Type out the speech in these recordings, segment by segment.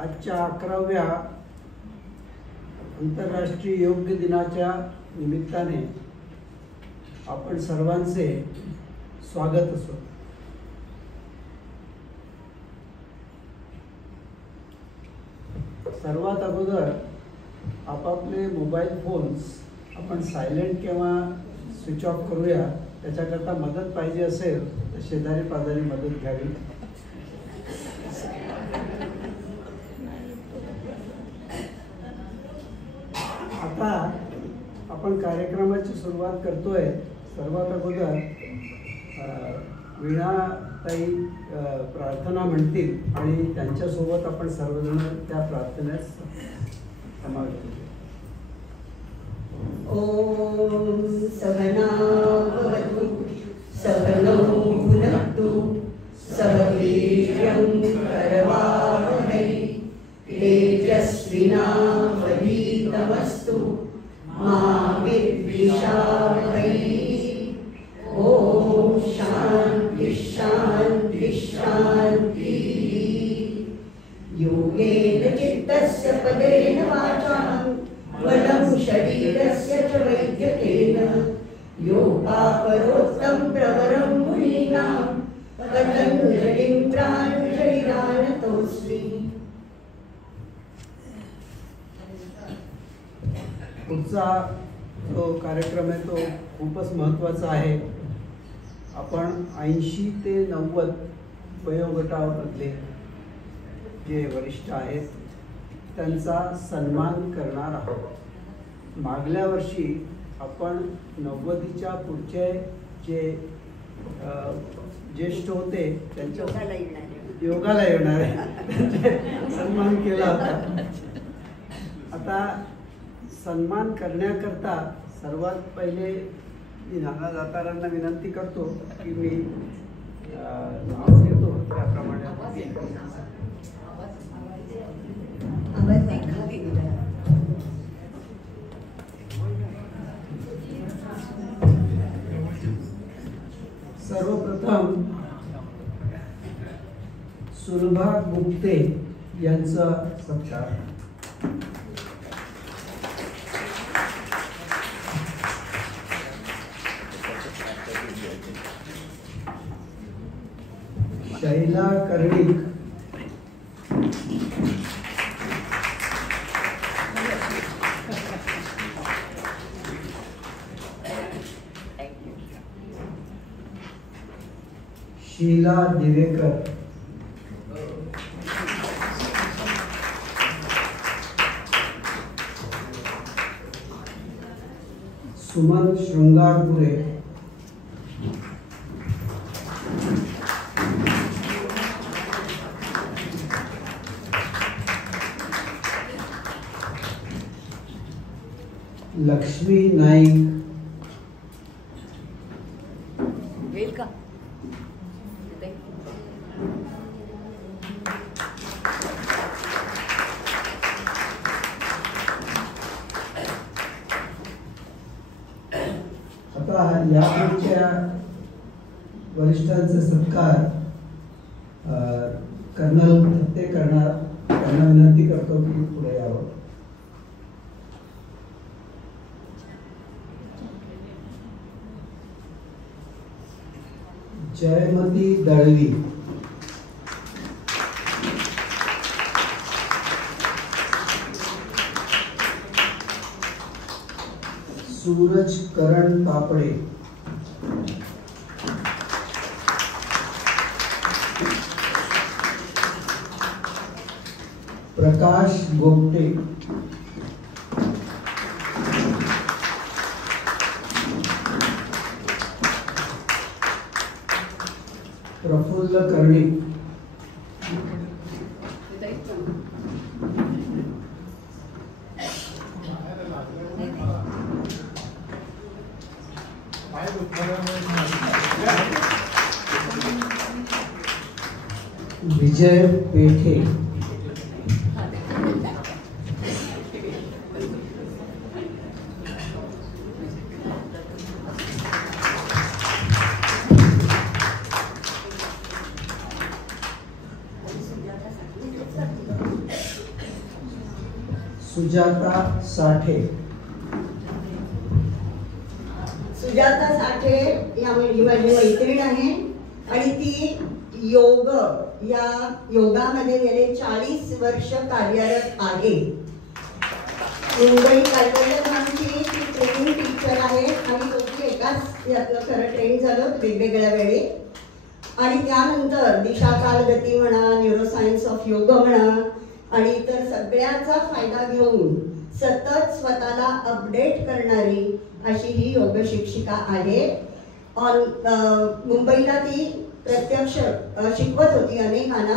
आजच्या 11व्या आंतरराष्ट्रीय योग दिनाच्या निमित्ताने आपण सर्वांचे स्वागत असो. सर्वात अगोदर आपापले मोबाईल फोन्स आपण सायलेंट किंवा स्विच ऑफ करूया. त्याच्याकरता मदत पाहिजे असेल तर शेजारी पाजारी मदत घ्यावी. आता आपण कार्यक्रमाची सुरुवात करतोय. सर्वात अगोदर वीणाताई प्रार्थना म्हणतील आणि त्यांच्यासोबत आपण सर्वजण त्या प्रार्थनेस समावेश करू. ओम सहना भवतु सहनौ भुनक्तु सह वीर्यं करवावहै तेजस्विनावधीतमस्तु मा विद्विषावहै. ओम शांति शांति शांति. योगेन चित्तस्य पदेन वाचां बलं शरीरस्य च वैद्यकेन योगापरोक्तं प्रवरं मुनीनां पतञ्जलिं प्राञ्जलिरानतोऽस्मि. पुढचा जो कार्यक्रम आहे तो खूपच महत्त्वाचा आहे. आपण 80 ते 90 वयोगटामधले जे वरिष्ठ आहेत त्यांचा सन्मान करणार आहोत. मागल्या वर्षी आपण 90च्या पुढचे जे ज्येष्ठ होते त्यांच्या योगाला येणारे सन्मान केला होता. आता सन्मान करण्याकरता सर्वात पहिले मी नाना दातारांना विनंती करतो की मी नाव घेतो त्याप्रमाणे सर्वप्रथम सुलभा गुप्ते यांचा सत्कार. शैला कर्णिक, शीला दिवेकर, सुमन शृंगारपुरे, लक्ष्मी नाईक, यापुढच्या वरिष्ठांचे सत्कार कर्नल थत्ते करणार. त्यांना विनंती करतो की पुढे यावं. जयमती दळवी, सूरज करण कापडे, प्रकाश गोपटे, प्रफुल्ल कर्णिक, विजय पेठे, सुजाता साठे. सुजाता साठे या ही माझी मैत्रीण आहे आणि ती या योगामध्ये गेले 40 वर्ष कार्यरत आहे. मुंबई कल्याणची ती ट्रेनिंग टीचर आहे आणि दोघी एकाच यातलं खरं ट्रेन झालं वेगवेगळ्या वेळी. आणि त्यानंतर दिशा कालगती म्हणा, न्यूरोसायन्स ऑफ योग म्हणा आणि इतर सगळ्याचा फायदा घेऊन सतत स्वतःला अपडेट करणारी अशी ही योग शिक्षिका आहे. मुंबईला ती प्रत्यक्ष शिकवत होती अनेकांना.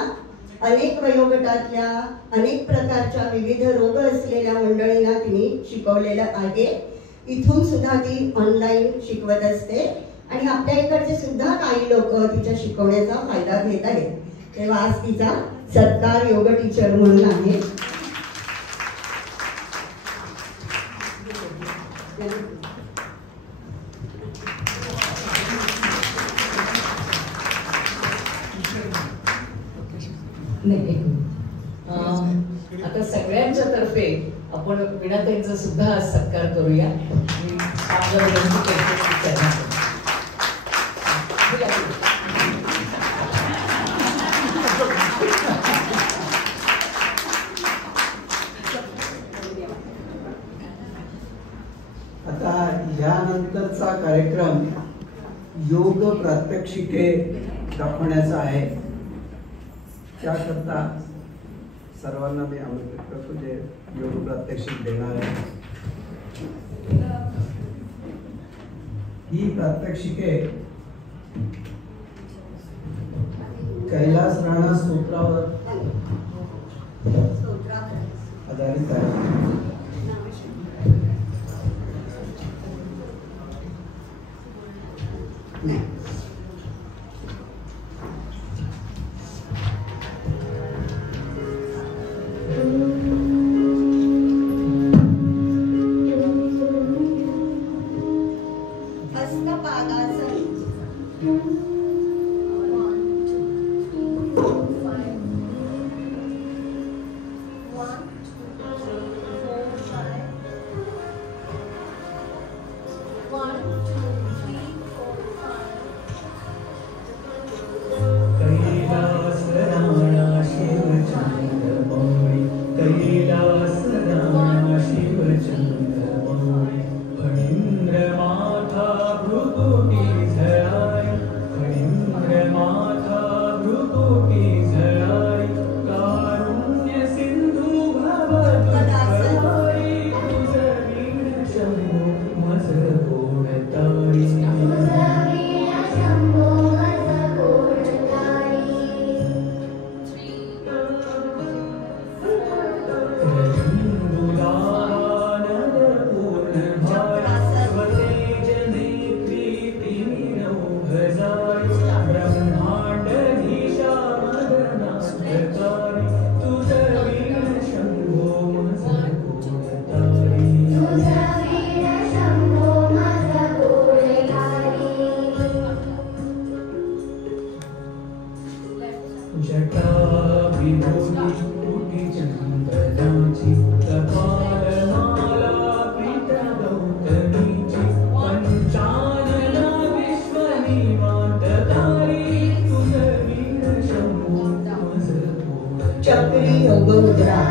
अनेक वयोगटातल्या अनेक प्रकारच्या विविध रोग असलेल्या मंडळींना तिने शिकवलेलं आहे. इथून सुद्धा ती ऑनलाईन शिकवत असते आणि आपल्या इकडचे सुद्धा काही लोक तिच्या शिकवण्याचा फायदा घेत आहेत. तेव्हा आज तिचा सत्कार योग टीचर म्हणून आहे. आता सगळ्यांच्या तर्फे आपण वीणाताईंचा सुद्धा सत्कार करूया. आता यानंतरचा कार्यक्रम योग प्रात्यक्षिके दाखवण्याचा आहे. त्याकरता सर्वांना मी आमंत्रित करतो जे योग प्रात्यक्षिक देणार आहे. ही प्रात्यक्षिके कैलास राणा स्तोत्रावर आधारित आहे. चक्री योग मुद्रा.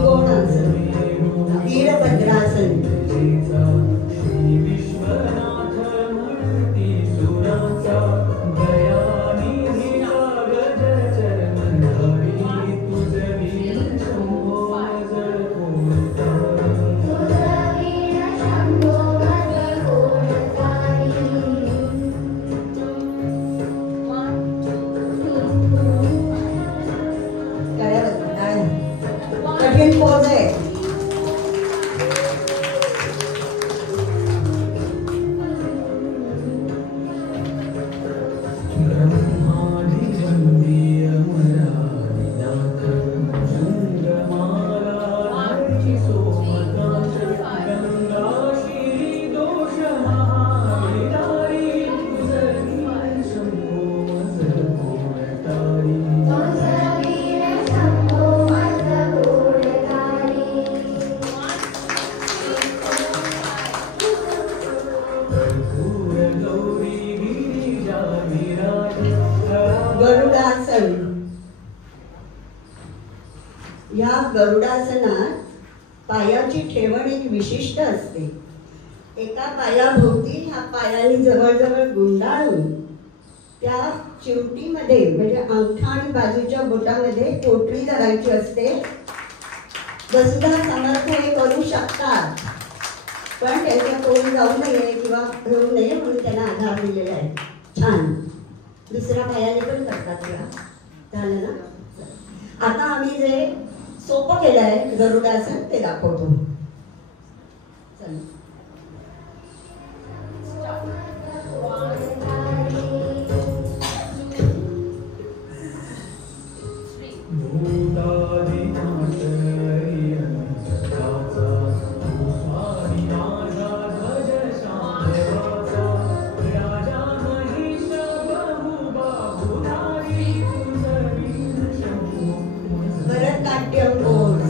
त्रिकोणासन, वीरभद्रासन, कठीण पोज आहे. गरुडासन. या गरुडासनात पायाची ठेवण एक विशिष्ट असते. एका पायाभोवती ह्या पायाने जवळजवळ गुंडाळून त्या चिवटीमध्ये म्हणजे अंगठा आणि बाजूच्या बोटामध्ये पोटली धरायची असते. वसुधा समर्थ हे करू शकतात, पण त्यांच्या तोंड जाऊ नये किंवा होऊ नये म्हणून त्यांना आधार दिलेला आहे. छान. दुसऱ्या पायाने पण करतात का? झालं ना. आता आम्ही जे सोपं केलं आहे गरुडासन ते दाखवतो. चल. भरतनाट्यम पोज.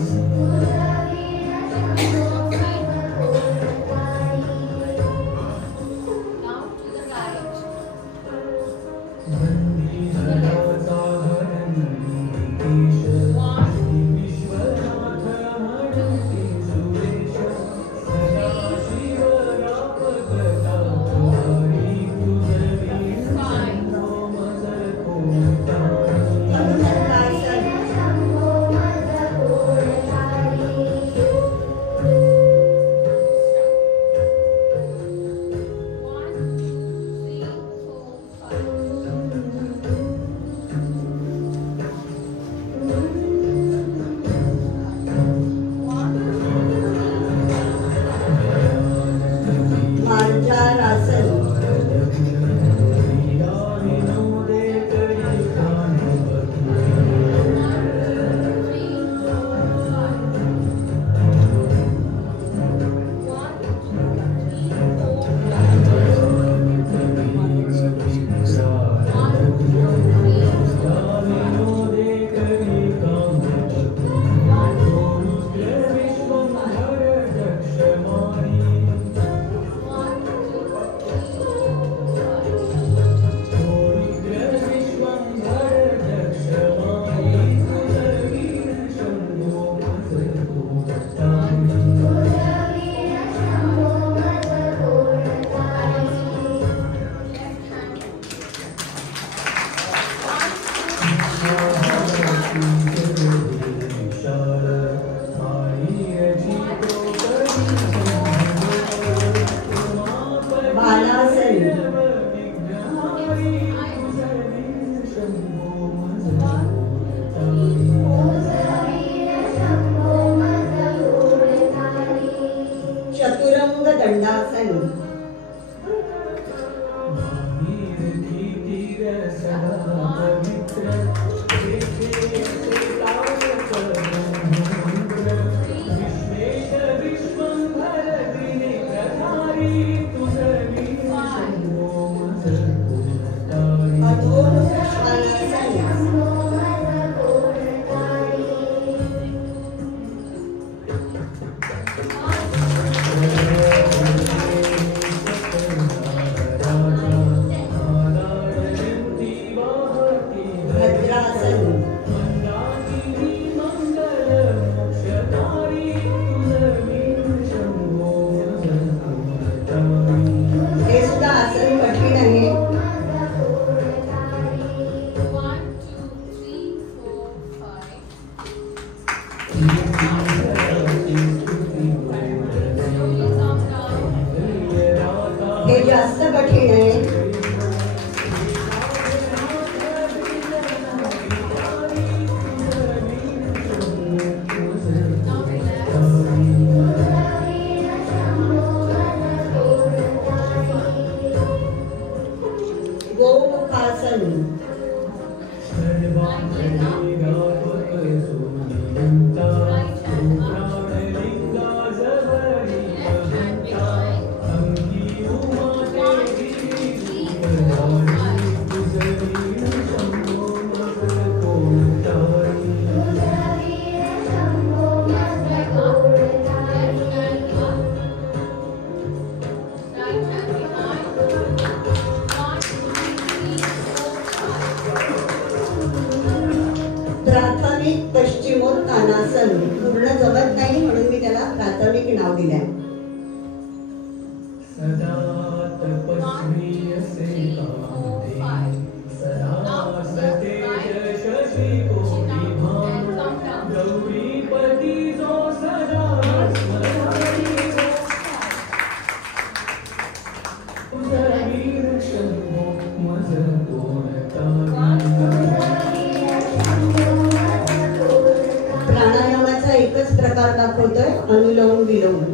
हे जास्त कठीण आहे. गोमुखासन. प्राथमिक पश्चिमोत्तानासन. पूर्ण जमत नाही म्हणून मी त्याला प्राथमिक नाव दिलंय. प्राणायामाचा एकच प्रकार दाखवतोय, अनुलोम विलोम.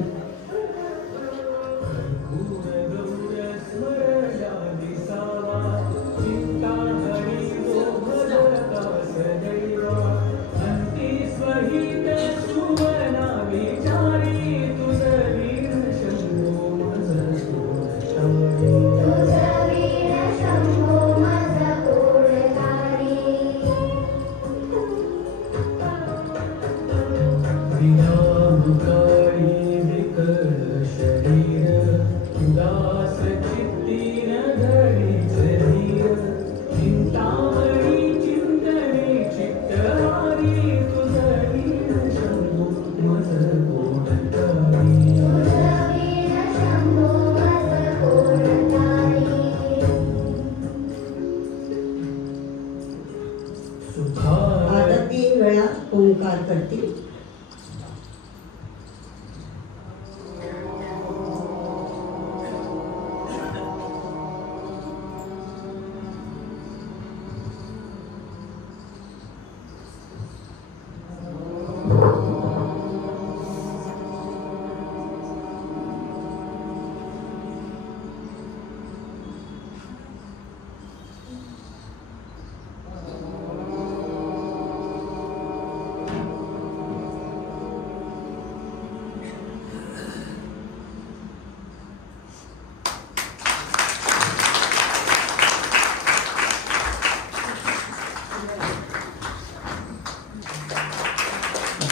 आता 3 वेळा ओंकार करतील.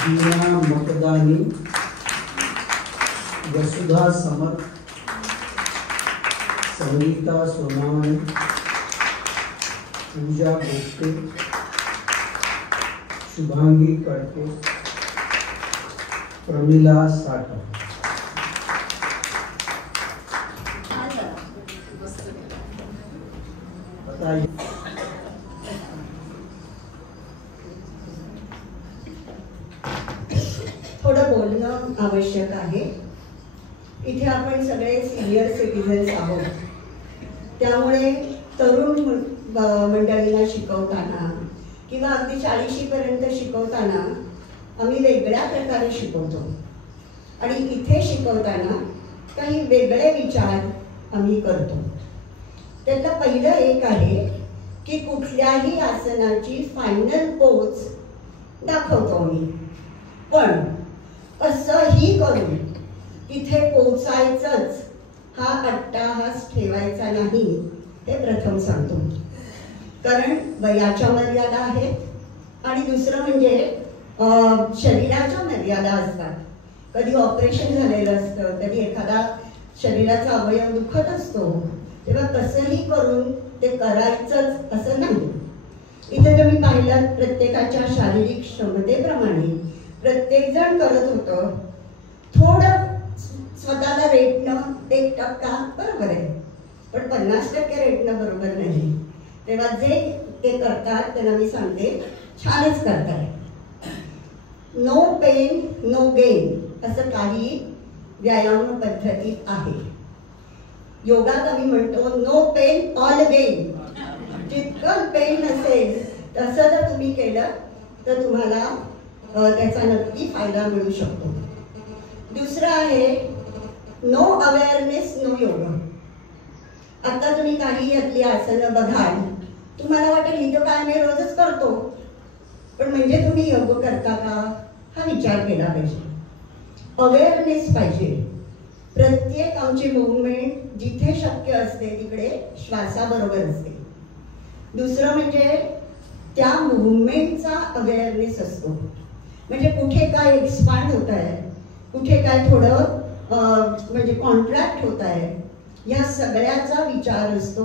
दिया मतदानी, वसुधा समर्थ, संगीता सोनावणे, पूजा गोपते, शुभांगी कडके, प्रमिला साठव. बताइए. थोडं बोलणं आवश्यक आहे. इथे आपण सगळे सिनियर सिटीजन्स आहोत, त्यामुळे तरुण मंडळींना शिकवताना किंवा अगदी 40 पर्यंत शिकवताना आम्ही वेगळ्या प्रकारे शिकवतो आणि इथे शिकवताना काही वेगळे विचार आम्ही करतो. त्यातलं पहिलं एक आहे की कुठल्याही आसनाची फायनल पोच दाखवतो मी, पण असंही करून तिथे पोचायचंच हा अट्टाहास ठेवायचा नाही हे प्रथम सांगतो. कारण वयाच्या मर्यादा आहेत आणि दुसरं म्हणजे शरीराच्या मर्यादा असतात. कधी ऑपरेशन झालेलं असतं, कधी एखादा शरीराचा अवयव दुखत असतो, तेव्हा कसंही करून ते करायचंच असं नाही. इथे तुम्ही पाहिलं प्रत्येकाच्या शारीरिक क्षमतेप्रमाणे प्रत्येक जण करत होतं. थोडं स्वतःला रेटणं 1% बरोबर आहे, पण 50% रेटणं बरोबर नाही. तेव्हा जे ते करतात त्यांना मी सांगते छानच करतात. नो पेन नो गेन असं काही व्यायाम पद्धती आहे. योगात आम्ही म्हणतो नो पेन ऑल गेन. जितकं पेन नसेल तसं जर तुम्ही केलं तर तुम्हाला त्याचा नक्की फायदा मिळू शकतो. दुसरं आहे नो अवेअरनेस नो योगा. आता तुम्ही काही यातली आसनं बघाल, तुम्हाला वाटेल ही तर काय मी रोजच करतो, पण म्हणजे तुम्ही योग करता का हा विचार केला पाहिजे. अवेअरनेस पाहिजे. प्रत्येक आमची मुवमेंट जिथे शक्य असते तिकडे श्वासाबरोबर असते. दुसरं म्हणजे त्या मुवमेंटचा अवेअरनेस असतो. म्हणजे कुठे काय एक्सपांड होत आहे, कुठे काय थोडं म्हणजे कॉन्ट्रॅक्ट होत आहे, या सगळ्याचा विचार असतो.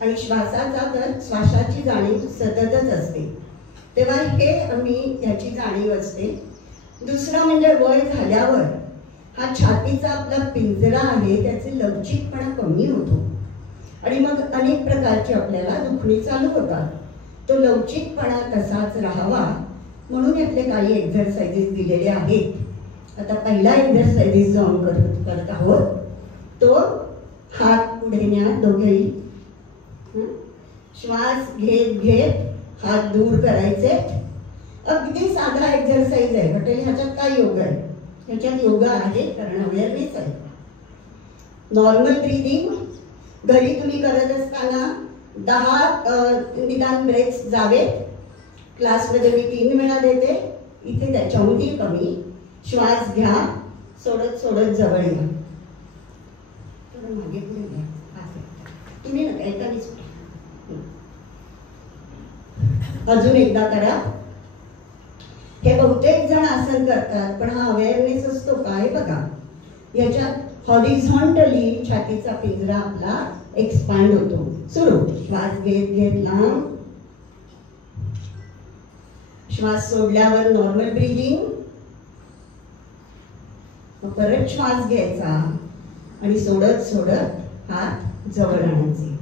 आणि श्वासाचा तर श्वासाची जाणीव सततच असते. तेव्हा हे ह्याची जाणीव असते. दुसरं म्हणजे वय झाल्यावर हा छातीचा आपला पिंजरा आहे त्याचे लवचिकपणा कमी होतो आणि मग अनेक प्रकारची आपल्याला दुखणी चालू होतात. तो लवचिकपणा तसाच राहावा म्हणून यातले काही एक्झरसाइजेस दिलेले आहेत. आता पहिला एक्झरसाइजेस जो आम्ही करत आहोत तो हात पुढे न्या दोघेही. श्वास घेत घेत हात दूर करायचे. अगदी साधा एक्झरसाइज आहे. हॉटेल ह्याच्यात काय योगा आहे? ह्याच्यात योगा आहे कारण अवेअरनेस आहे. नॉर्मल ब्रीदिंग घरी तुम्ही करत असताना 10 निदान ब्रेथ्स जावेत. क्लासमध्ये मी 3 वेळा देते, इथे त्याच्याहूनही कमी. श्वास घ्या, सोडत सोडत जवळ या. मागे पुढे घ्या. तुम्ही नका एकाने सुटा. अजून एकदा करा. हे बहुतेक जण आसन करतात पण हा अवेअरनेस असतो काय बघा. याच्यात हॉरिझॉन्टली छातीचा पिंजरा आपला एक्सपांड होतो. सुरू. श्वास घेत घेत लांब. श्वास सोडल्यावर नॉर्मल ब्रीदिंग. परत श्वास घ्यायचा आणि सोडत सोडत हात जवळ आणायचे.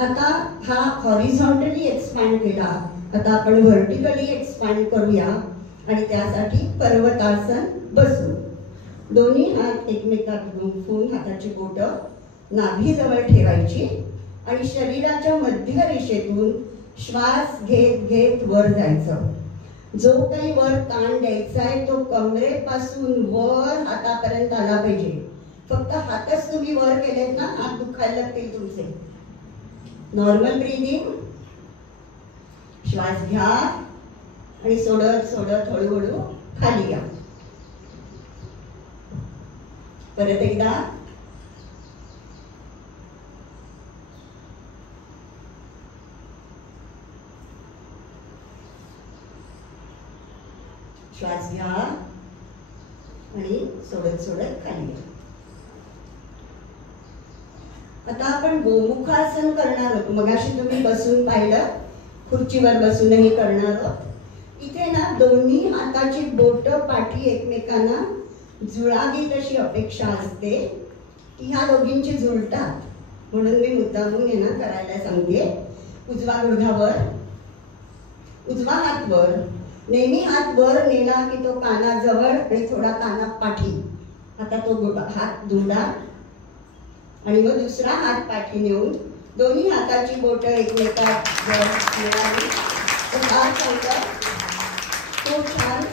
आता हा हॉरिझॉन्टली एक्सपांड केला. आता आपण व्हर्टिकली एक्सपांड करूया आणि त्यासाठी पर्वतासन बसू. दोन्ही हात एकमेकात गुंफून हाताची बोटं नाभीजवळ ठेवायची आणि शरीराच्या मध्य रेषेतून श्वास घेत घेत वर जायचं. जो काही वर ताण द्यायचा आहे तो कमरेपासून वर हातापर्यंत आला पाहिजे. फक्त हातच तुम्ही वर केलेत ना हात दुखायला लागतील तुमचे. Normal breathing. श्वास घ्या आणि सोडत सोडत हळूहळू खाली या. परत एकदा. श्वास घ्या आणि सोडत सोडत खाली या. आता आपण गोमुखासन करणार आहोत. मगाशी तुम्ही बसून पाहिलं, खुर्चीवर बसूनही करणार आहोत. इथे ना दोन्ही हाताची बोट पाठी एकमेकांना जुळावी तशी अपेक्षा असते की ह्या दोघींची जुळतात म्हणून मी मुद्दामून यांना करायला सांगते. उजवा गुडघावर, उजवा हात वर. नेहमी हात वर नेला की तो कानाजवळ आणि थोडा काना पाठी. आता तो हात दुमडा आणि मग दुसरा हात पाठी नेऊन दोन्ही हाताची बोट एकमेकात मिळाली. खूप छान.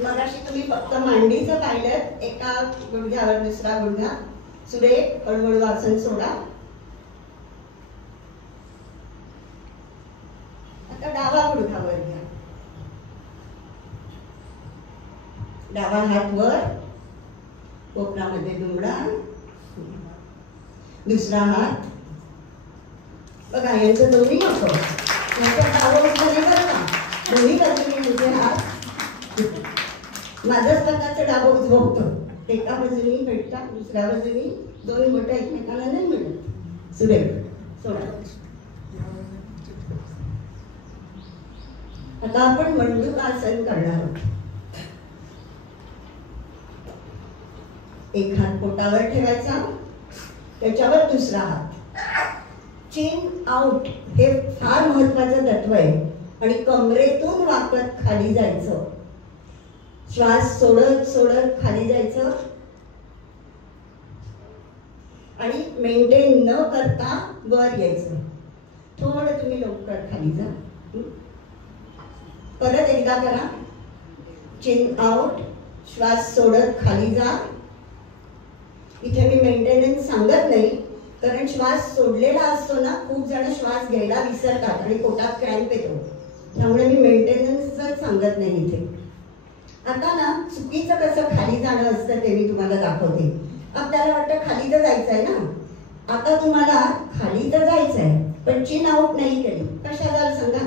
मगाशी तुम्ही फक्त मांडीचं पाहिलं, एका गुडघ्यावर दुसरा गुडघा. सुरेख. हळूहळू आसन सोडा. आता डावा गुडघावर घ्या. डावा हात वर, कोपरामध्ये दुमडा. दुसरा हात बघा. यांचं दोन्ही नको. डावं नाही बरं का. दोन्ही बाजूने तुझे हात. माझं स्वतःचं डावं उजवं होतं. एका बाजूनी भेटतात, दुसऱ्या बाजूनी दोन बोटं एकमेकांना नाही मिळत. सुरेख. सोडा. आता आपण मंडूकासन करणार आहोत. एक हात पोटावर ठेवायचा, त्याच्यावर दुसरा हात. चिन आउट हे फार महत्वाचं तत्व आहे आणि कमरेतून वाकत खाली जायचं. श्वास सोडत सोडत खाली जायचं. आणि मेंटेन न करता वर यायचं. थोडं तुम्ही लवकर खाली जा. परत एकदा करा. चिन आउट, श्वास सोडत खाली जा. इथे मी मेंटेनन्स सांगत नाही, कारण श्वास सोडलेला असतो ना, खूप जण श्वास घ्यायला विसरतात आणि पोटात क्रॅम्प येतो, त्यामुळे मी मेंटेनन्सच सांगत नाही इथे. आता ना चुकीचं कसं खाली जाणं असतं ते मी तुम्हाला दाखवते. आपल्याला वाटतं खाली तर जायचं आहे ना, आता तुम्हाला खाली तर जायचं आहे पण चिन आउट नाही केली. कशा झालं सांगा?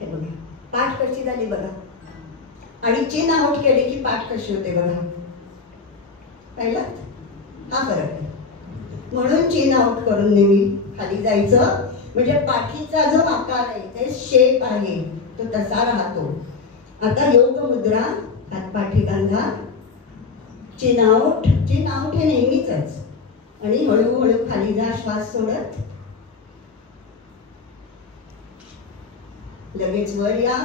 हे बघा, पाठ कशी झाली बघा, आणि चिन आउट केली की पाठ कशी होते बघा. पाहिलं? हा फरक आहे. म्हणून चिन आउट करून नेहमी खाली जायचं, म्हणजे पाठीचा जो आकार आहे, ते शेप आहे, तो तसा राहतो. आता योग मुद्रा, हात पाठी बांधा, चिन आउट. चिन आउट हे नेहमीच, आणि हळूहळू खाली जा श्वास सोडत. लगेच वर या.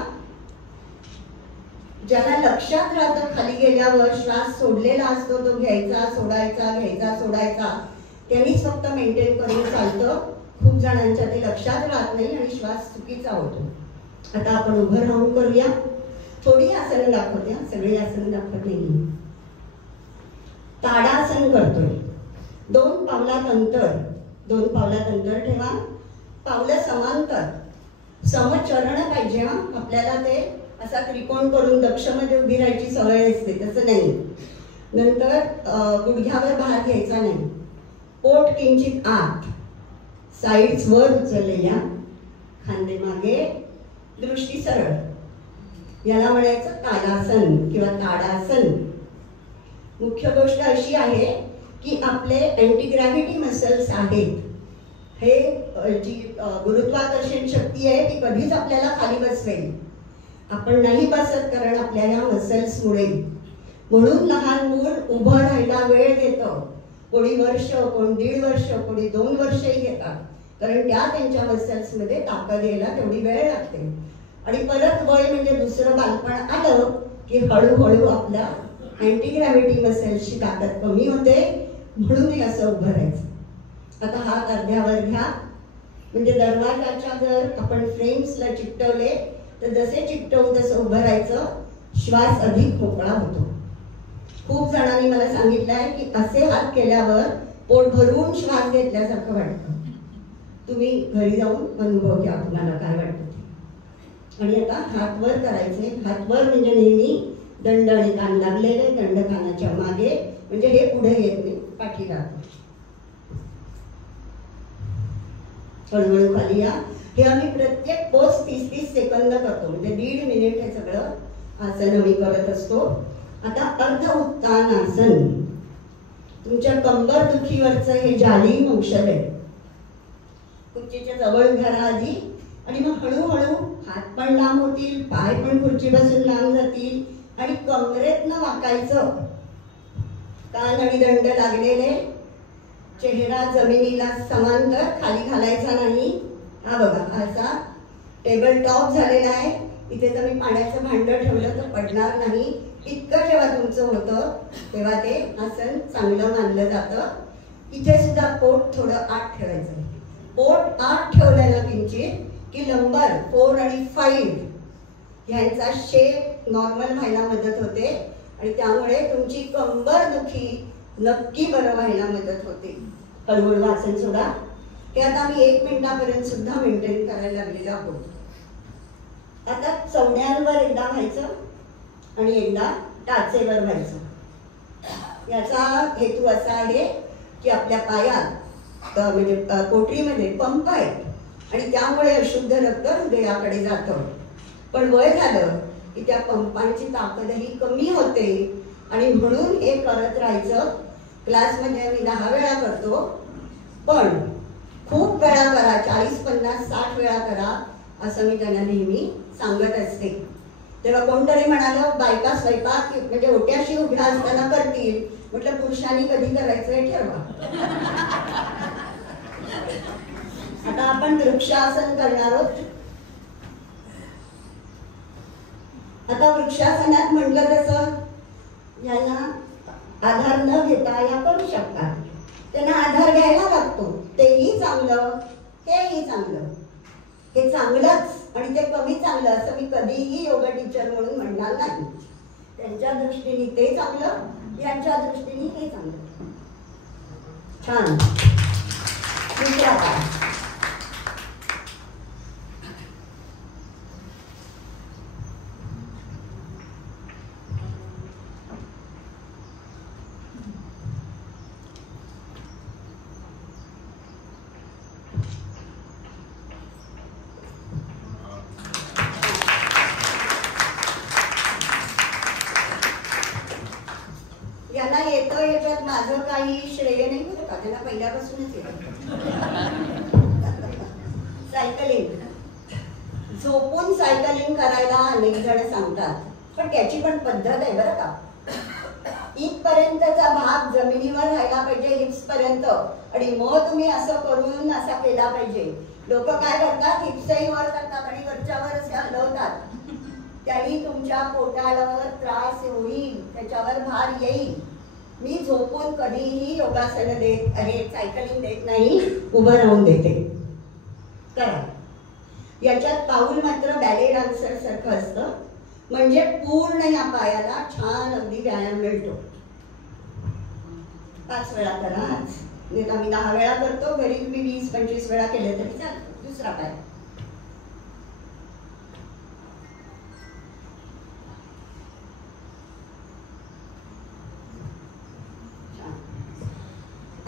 ज्याला लक्षात राहतं खाली गेल्यावर श्वास सोडलेला असतो तो घ्यायचा सोडायचा, घ्यायचा सोडायचा, त्यांनीच फक्त मेंटेन करून चालतं. खूप जणांच्या ते लक्षात राहत नाही आणि श्वास चुकीचा होतो. आता आपण उभं राहून करूया. थोडी आसनं दाखवते, सगळी आसनं दाखवत नाही. ताडासन करतोय. 2 पावलात अंतर, 2 पावलात अंतर ठेवा. पावलं समांतर, समचरण पाहिजे. आपल्याला ते असा त्रिकोण करून दक्षमध्ये उभी राहायची सवय असते, तसं नाही. नंतर गुडघ्यावर भार घ्यायचा नाही. पोट किंचित आत, साईड्स वर उचललेल्या, खांदे मागे, दृष्टी सरळ. याला म्हणायचं ताडासन किंवा ताडासन. मुख्य गोष्ट अशी आहे की आपले अँटी ग्रॅव्हिटी मसल्स आहेत, हे जी गुरुत्वाकर्षण शक्ती आहे ती कधीच आपल्याला खाली बसवेल. आपण नाही बसत कारण आपल्या या मसल्समुळे. म्हणून लहान मूल उभं राहायला वेळ घेतं. कोणी वर्ष, कोण 1.5 वर्ष, कोणी 2 वर्षही घेतात, कारण त्यांच्या मसल्समध्ये ताकद यायला तेवढी वेळ लागते. आणि परत वय म्हणजे दुसरं बालपण आलं की हळूहळू आपल्या अँटी ग्रॅव्हिटी मसल्सची ताकद कमी होते. म्हणून असं उभं राहायचं. आता हात अर्ध्यावर घ्या, म्हणजे दरवाजाच्या जर आपण फ्रेम्सला चिकटवले तर जसे चिकटवू तसं उभं राहायचं. श्वास अधिक मोकळा होतो. खूप जणांनी मला सांगितलं आहे की असे हात केल्यावर पोट भरून श्वास घेतल्यासारखं वाटतं. तुम्ही घरी जाऊन अनुभव घ्या, तुम्हाला काय वाटतं. आणि आता हात वर करायचे. हात वर म्हणजे नेहमी दंड आणि कान लागलेले, दंड कानाच्या मागे, म्हणजे हे पुढे येत नाही, पाठी राहतो. हळूहळू खाली या. हे आम्ही प्रत्येक पोज 30-30 सेकंद करतो, म्हणजे 1.5 मिनिट हे सगळं आसन आम्ही करत असतो. आता अर्ध उत्तानासन. तुमच्या कंबर दुखीवरचं हे जालिम औषध आहे. खुर्चीच्या जवळ उभ्या राहा आधी, आणि मग हळूहळू हात पण लांब होतील, पाय पण खुर्चीपासून लांब जातील, आणि कमरेतनं वाकायचं. कान आणि दंड लागलेले, चेहरा जमिनीला समांतर, खाली घालायचा नाही. हा बघा, असा टेबल टॉप झालेला आहे. इथे जर मी पाण्याचं भांडं ठेवलं तर पडणार नाही. इतकं जेव्हा तुमचं होतं तेव्हा ते आसन चांगलं मानलं जातं. इथे सुद्धा पोट थोडं आत ठेवायचं. पोट आत ठेवलं ना किंचित की लंबर 4 आणि 5 ह्यांचा शेप नॉर्मल व्हायला मदत होते, आणि त्यामुळे तुमची कंबर दुखी नक्की बरं व्हायला मदत होते. हळूहळू आसन सोडा. हे आता आम्ही 1 मिनिटापर्यंत सुद्धा मेंटेन करायला लागलेलो आहोत. आता चवड्यांवर एकदा व्हायचं आणि एकदा टाचेवर व्हायचं. याचा हेतू असा आहे की आपल्या पायात म्हणजे पोटरीमध्ये पंप आहे, आणि त्यामुळे अशुद्ध रक्त हृदयाकडे जातं. पण वय झालं की त्या पंपांची ताकदही कमी होते, आणि म्हणून हे करत राहायचं. क्लासमध्ये आम्ही 10 वेळा करतो, पण खूप वेळा करा, 40, 50, 60 वेळा करा, असं मी त्यांना नेहमी सांगत असते. तेव्हा कोणतरी म्हणालं बायका स्वयंपाक म्हणजे ओट्याशी उभ्या असताना करतील. म्हटलं पुरुषांनी कधी करायचं हे ठरवा. आता आपण वृक्षासन करणार आहोत. आता वृक्षासनात म्हटलं तसं यांना आधार न घेता या करू शकतात. त्यांना आधार घ्यायला लागतो. तेही चांगलं, हेही चांगलं. हे चांगलंच आणि ते कमी चांगलं असं मी कधीही योगा टीचर म्हणून म्हणणार नाही. त्यांच्या दृष्टीने ते चांगलं, यांच्या दृष्टीने हे चांगलं. छान. दुसरा काय? याला येतं, याच्यात माझं काही श्रेय नाही बरं का, त्यांना पहिल्यापासूनच येतं. सायकलिंग. झोपून सायकलिंग करायला अनेक जण सांगतात, पण त्याची पण पद्धत आहे बरं का. इथपर्यंतचा भाग जमिनीवर राहायला पाहिजे, हिप्स पर्यंत, आणि मग तुम्ही असं करून असा केला पाहिजे. लोक काय करतात, हिप्सही वर करतात आणि वरच्यावर असे हलवतात. त्याही तुमच्या पोटाला त्रास होईल, त्याच्यावर भार येईल. मी झोपून कधीही योगासन देत आहे, सायकलिंग देत नाही, उभं राहून देते. करा. याच्यात पाऊल मात्र बॅले डान्सर सारखं असतं, म्हणजे पूर्ण या पायाला छान अगदी व्यायाम मिळतो. 5 वेळा करा आज. नाही आम्ही 10 वेळा करतो, घरी तुम्ही 20-25 वेळा केले तरी चालतं. दुसरा पाय.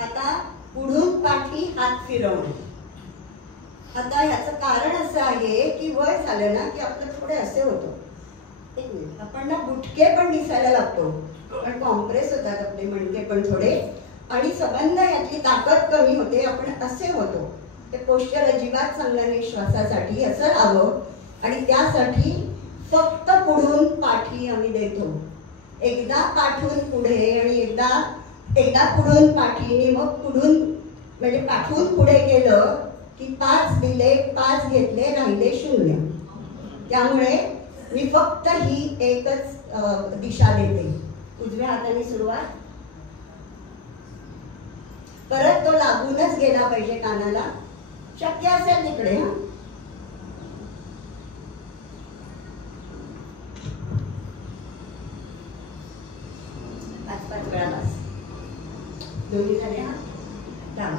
आता पुढून पाठी हात फिरवणे. आता याचं कारण असं आहे की वय झालं ना की आपलं थोडे असे होतं. एक मिनिट, आपण ना बुटके पण दिसायला लागतो, पण कॉम्प्रेस होतात आपले मणके पण थोडे, आणि संबंध यातली ताकद कमी होते, आपण असे होतो. ते पोश्चर अजिबात चांगलं नाही श्वासासाठी. असं राहावं, आणि त्यासाठी फक्त पुढून पाठी आम्ही देतो. एकदा पाठून पुढे आणि एकदा पुढून पाठीने, मग पुढून म्हणजे पाठून पुढे गेलं की 5 दिले, 5 घेतले, राहिले 0. त्यामुळे मी फक्त ही एकच दिशा देते. उजव्या हाताने सुरुवात. परत तो लागूनच गेला पाहिजे कानाला, शक्य असेल तिकडे. हा, 5-5 वेळा बस. दोन्ही झाले. हा, डावा.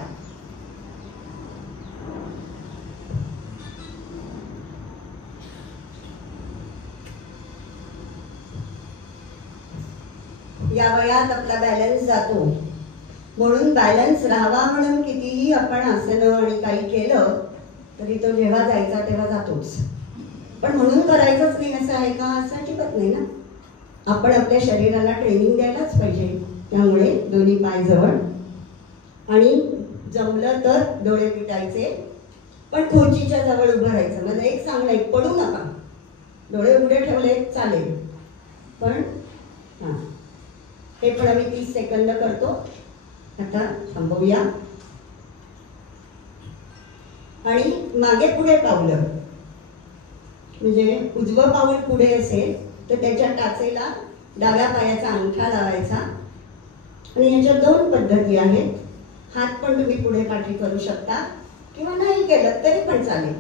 या वयात आपला बॅलन्स जातो, म्हणून बॅलन्स राहावा म्हणून कितीही आपण आसनं आणि काही केलं तरी तो जेव्हा जायचा तेव्हा जातोच. पण म्हणून करायचंच नाही असं आहे का? असं अजिबात नाही ना. आपण आपल्या शरीराला ट्रेनिंग द्यायलाच पाहिजे. त्यामुळे दोन्ही पाय जवळ, आणि जमलं तर डोळे पिटायचे, पण खुर्चीच्या जवळ उभं राहायचं. म्हणजे एक चांगलं आहे, पडू नका. डोळे उघडे ठेवले चालेल, पण हां, हे पण आम्ही 30 सेकंद करतो. आता थांबवूया. आणि मागे पुढे पावलं, म्हणजे उजवं पाऊल पुढे असेल तर त्याच्या टाचेला डाव्या पायाचा अंगठा लावायचा. आणि याच्या 2 पद्धती आहेत. हात पण तुम्ही पुढे पाठी करू शकता, किंवा नाही केलं तरी पण चालेल.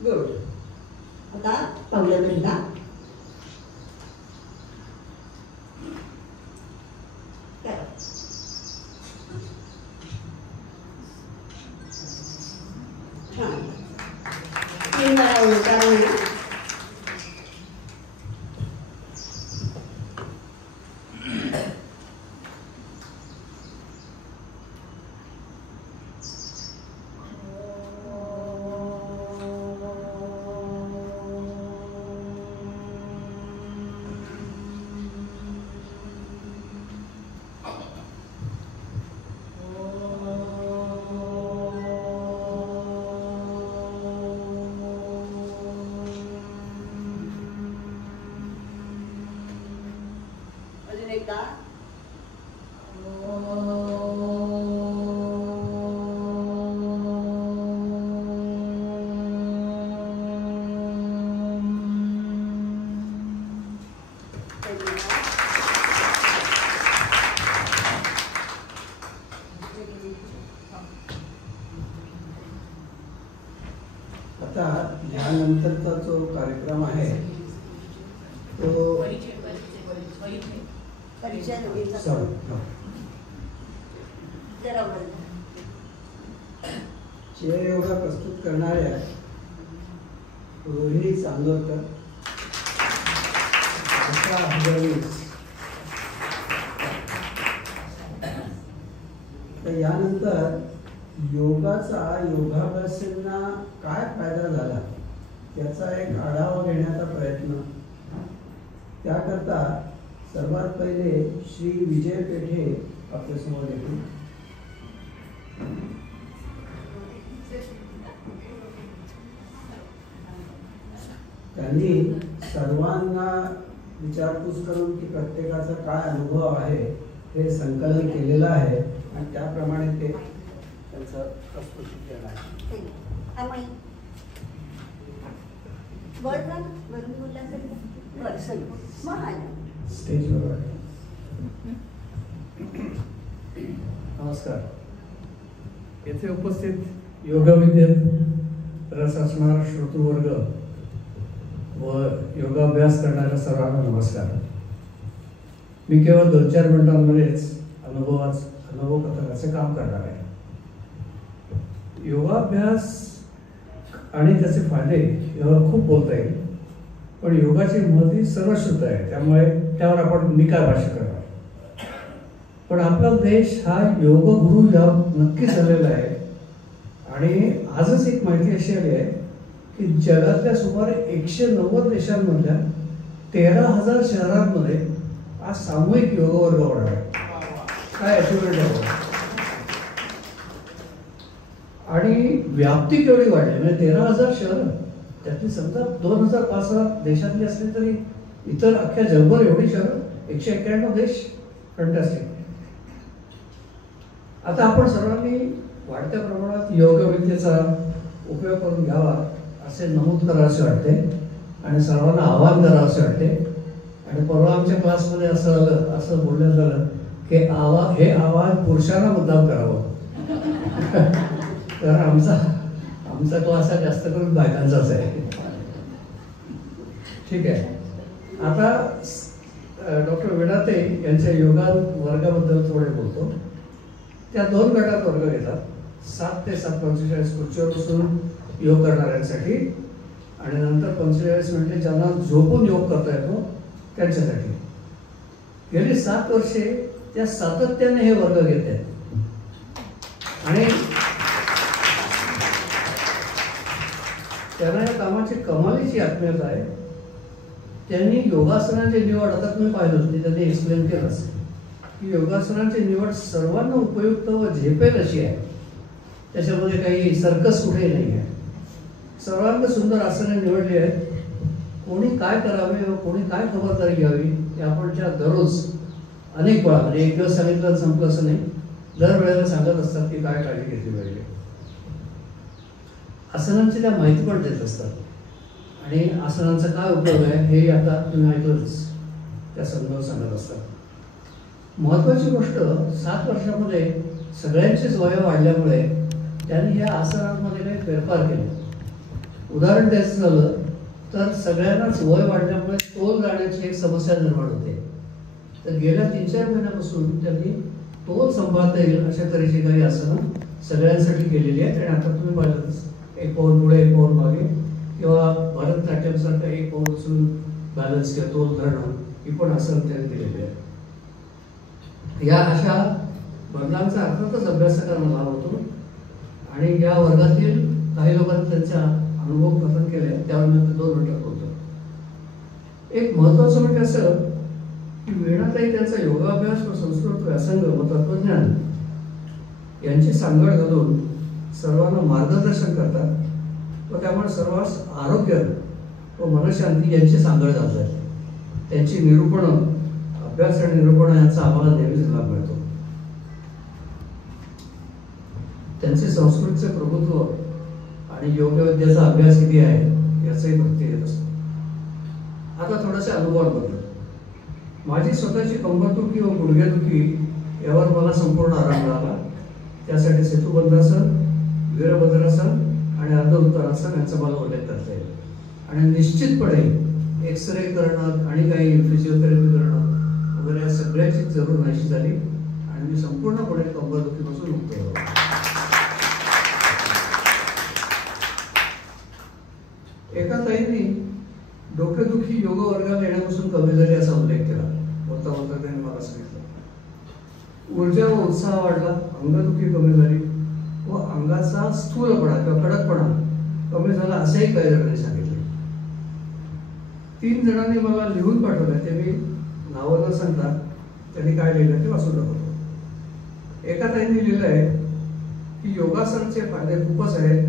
गुड. आता पावलं बदला. छान. 3 वेळा उलटा होईल. जो कार्यक्रम आहे तो चेअर योगा प्रस्तुत करणाऱ्या रोहिणी चांदोरकर, आशा हजारीस. तर यानंतर योगाचा योगाभ्यासांना काय फायदा झाला त्याचा एक आढावा घेण्याचा प्रयत्न. त्याकरता सर्वात पहिले श्री विजय पेठे आपल्यासमोर येतील. त्यांनी सर्वांना विचारपूस करून की प्रत्येकाचा काय अनुभव आहे हे संकलन केलेलं आहे आणि त्याप्रमाणे ते त्यांचं प्रस्तुती केलं आहे. स्टेजवर नमस्कार. येथे उपस्थित योगविद्येत रस असणारा श्रोतृवर्ग व योगाभ्यास करणाऱ्या सर्वांना नमस्कार. मी केवळ 2-4 मिनिटांमध्येच अनुभव कथकाचे काम करणार आहे. योगाभ्यास आणि त्याचे फायदे यावर खूप बोलता येईल, पण योगाची महती सर्वश्रुत आहे, त्यामुळे त्यावर आपण निकाल भाष्य करणार. पण आपला देश हा योगगुरू नक्कीच झालेला आहे. आणि आजच एक माहिती अशी आली आहे की जगातल्या सुमारे 190 देशांमधल्या 13,000 शहरांमध्ये आज सामूहिक योग वर्ग होणार आहे. काय अचिव्हमेंट आहे. आणि व्याप्ती केवढी वाढली, म्हणजे 13,000 शहर, त्यातली समजा 2,000-5,000 देशातली असली तरी इतर अख्ख्या जगभर एवढी शहर, 191 देश. फंटॅस्टिक. आता आपण सर्वांनी वाढत्या प्रमाणात योगविद्येचा उपयोग करून घ्यावा असे नमूद करावे वाटते आणि सर्वांना आवाहन करावं असे वाटते. आणि परवा आमच्या क्लासमध्ये असं बोलण्यात झालं की हे आवाहन पुरुषांना मुद्दाम करावं. तर आमचा क्लास हा जास्त करून बायकांचाच आहे. ठीक आहे. आता डॉक्टर विडाते यांच्या योगा वर्गाबद्दल थोडे बोलतो. त्या 2 गटात वर्ग घेतात. 7 ते 7:45 खुर्चीवर बसून योग करणाऱ्यांसाठी आणि नंतर 45 मिनिटे ज्यांना झोपून योग करता येतो त्यांच्यासाठी. गेली 7 वर्षे त्या सातत्याने हे वर्ग घेत आहेत. आणि त्यांना या कामाची कमालीची आत्मीयता आहे. त्यांनी योगासनांची निवड, आता तुम्ही पाहिलं होती, त्यांनी एक्सप्लेन केलं असेल की योगासनांची निवड सर्वांना उपयुक्त व झेपेल अशी आहे. त्याच्यामध्ये काही सर्कस कुठेही नाही आहे. सर्वांना सुंदर आसने निवडली आहेत. कोणी काय करावे व कोणी काय खबरदारी घ्यावी हे आपण त्या दररोज अनेक वेळा, म्हणजे एक दिवस सांगितलं संपलं असं नाही, दर वेळेला सांगत असतात की काय काळजी घेतली पाहिजे. आसनांची त्या माहिती पण देत असतात आणि आसनांचा काय उपयोग आहे हे आता तुम्ही ऐकलंच, त्या समजावून सांगत असतात. महत्वाची गोष्ट, 7 वर्षामध्ये सगळ्यांचीच वय वाढल्यामुळे त्यांनी ह्या आसनांमध्ये काही फेरफार केले. उदाहरण द्यायचं झालं तर सगळ्यांनाच वय वाढल्यामुळे तोल जाण्याची एक समस्या निर्माण होते. तर गेल्या 3-4 महिन्यापासून त्यांनी तोल सांभाळता येईल अशा तऱ्हेची काही आसनं सगळ्यांसाठी केलेली आहेत. आणि आता तुम्ही पाहिलंच, 1 पाऊल पुढे 1 पाऊल मागे, किंवा भरतनाट्यमसारखं 1 पाऊल उचलून बॅलन्स किंवा तोल धरणं, ही पण आसन त्यांनी केलेली आहे. या अशा बदलांचा अर्थातच अभ्यासकांना लाभ होतो. आणि या वर्गातील काही लोकांनी त्यांचा अनुभव कथन केले, त्यावर मी 2 मिनिटं बोलतो. एक महत्वाचं म्हणजे असं की वीणाताई त्यांचा योगाभ्यास व संस्कृत व्यासंग व तत्वज्ञान यांची सांगड घालून सर्वांना मार्गदर्शन करतात व त्यामुळे सर्वांस आरोग्य व मनशांती यांची सांगड घालतात. त्यांची निरूपणं, अभ्यास आणि निरूपण यांचा आम्हाला नेहमीच लाभ मिळतो. त्यांचे संस्कृतचे प्रभुत्व आणि योगविद्येचा अभ्यास किती आहे याचाही प्रत्यय येत असतो. आता थोड्याशा अनुभवांबद्दल. माझी स्वतःची कंबरदुखी व गुडघेदुखी यावर मला संपूर्ण आराम मिळाला. त्यासाठी सेतुबंधासन, वीरभद्रासन आणि अर्धउत्तरासन यांचा मला उल्लेख करता येईल. आणि निश्चितपणे एक्सरे करणं आणि काही फिजिओथेरपी करणं वगैरे या सगळ्याची जरूर नाहीशी झाली आणि मी संपूर्णपणे कंबरदुखीपासून मुक्त झालो. एका ताईंनी डोकेदुखी योग वर्गात येण्यापासून कमी झाली असा उल्लेख केला. बोलता बोलता त्यांनी मला सांगितलं ऊर्जा व उत्साह वाढला, अंगदुखी कमी झाली व अंगाचा स्थूलपणा किंवा कडकपणा कमी झाला असेही काही जणांनी सांगितले. 3 जणांनी मला लिहून पाठवलं, ते मी नावं न सांगता त्यांनी काय लिहिलं ते वाचून दाखवतो. एका ताईंनी लिहिलं आहे की योगासनाचे फायदे खूपच आहेत.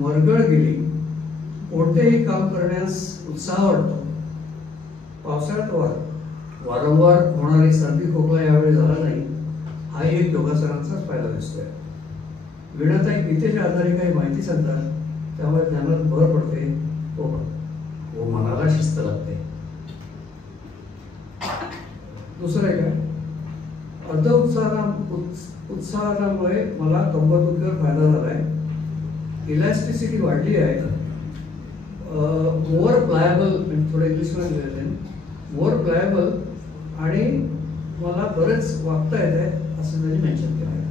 मरगळ गेली, कोणतेही काम करण्यास उत्साह वाटतो, पावसाळ्यात वारंवार होणारी सर्दी खोकला यावेळी झाला नाही, हा एक योगासनांचाच फायदा दिसतोय. वीणाताई गीतेच्या आधारे काही माहिती सांगतात, त्यामुळे ज्ञानात भर पडते व मनाला शिस्त लागते. दुसरं आहे काय, अर्ध उत्साहामुळे मला कंबरदुखीवर फायदा झालाय. इलॅस्टिसिटी वाढली आहे, मोर प्लायबल, थोडं इंग्लिशमध्ये लिहिलं, मोर प्लायबल आणि मला बरेच वागता येत आहे असं त्यांनी मेन्शन केलं आहे.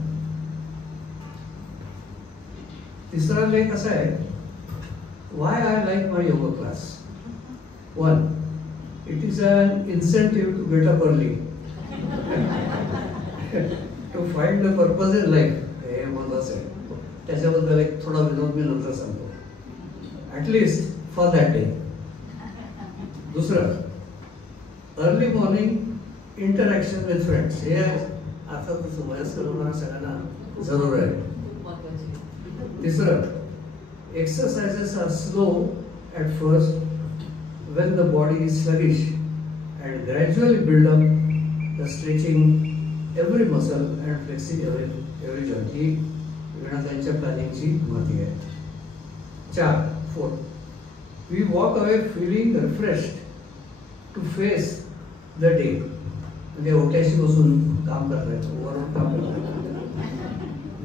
तिसरा लेख असा आहे, Y I like my yoga class. 1. It is an incentive to get up early. To find the purpose in life. हे महत्वाचं आहे. त्याच्याबद्दल एक थोडा विनोद मी नंतर सांगतो. At least for that day. दुसरं, early morning interaction with friends. हे अर्थातच वयस्कर लोकांना सगळ्यांना जरूर आहे. तिसरं, exercises are slow at first when the body is sluggish and gradually build up the stretching every muscle and flexing every joint. ही वीणाताईंच्या प्लॅनिंगची माहिती आहे. 4. We walk away feeling refreshed to face the day. म्हणजे ओट्याशी बसून काम करतायत, वरून काम करतायत.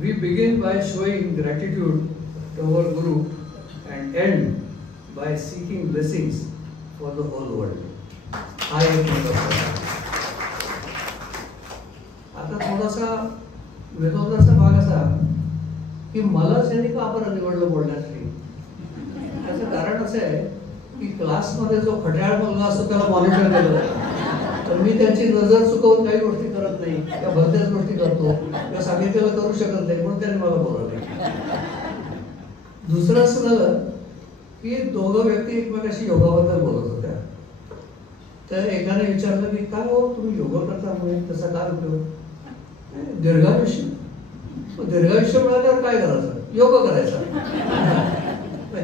We begin by showing gratitude to our Guru and end by seeking blessings for the whole world. हा एक महत्त्वाचा. आता थोडासा विनोदाचा भाग असा की मला त्यांनी का बरं निवडलं बोलण्यासाठी. त्याचं कारण असं आहे की क्लासमध्ये जो खट्याळ मुलगा असतो त्याला मॉनिटर केलं जातं, तर मी त्यांची नजर चुकवून काही गोष्टी करत नाही, त्या भलत्याच गोष्टी करतो, त्या सांगितलेलं करू शकत नाही, म्हणून त्यांनी मला बोलवलं. दुसरं असं झालं की दोघं व्यक्ती एकमेकाशी योगाबद्दल बोलत होत्या. तर एकाने विचारलं की काय हो तुम्ही योग करता, म्हणजे तसा काय उपयोग. दीर्घायुष्य. दीर्घायुष्य मिळाल्यावर काय करायचं, योग करायचा.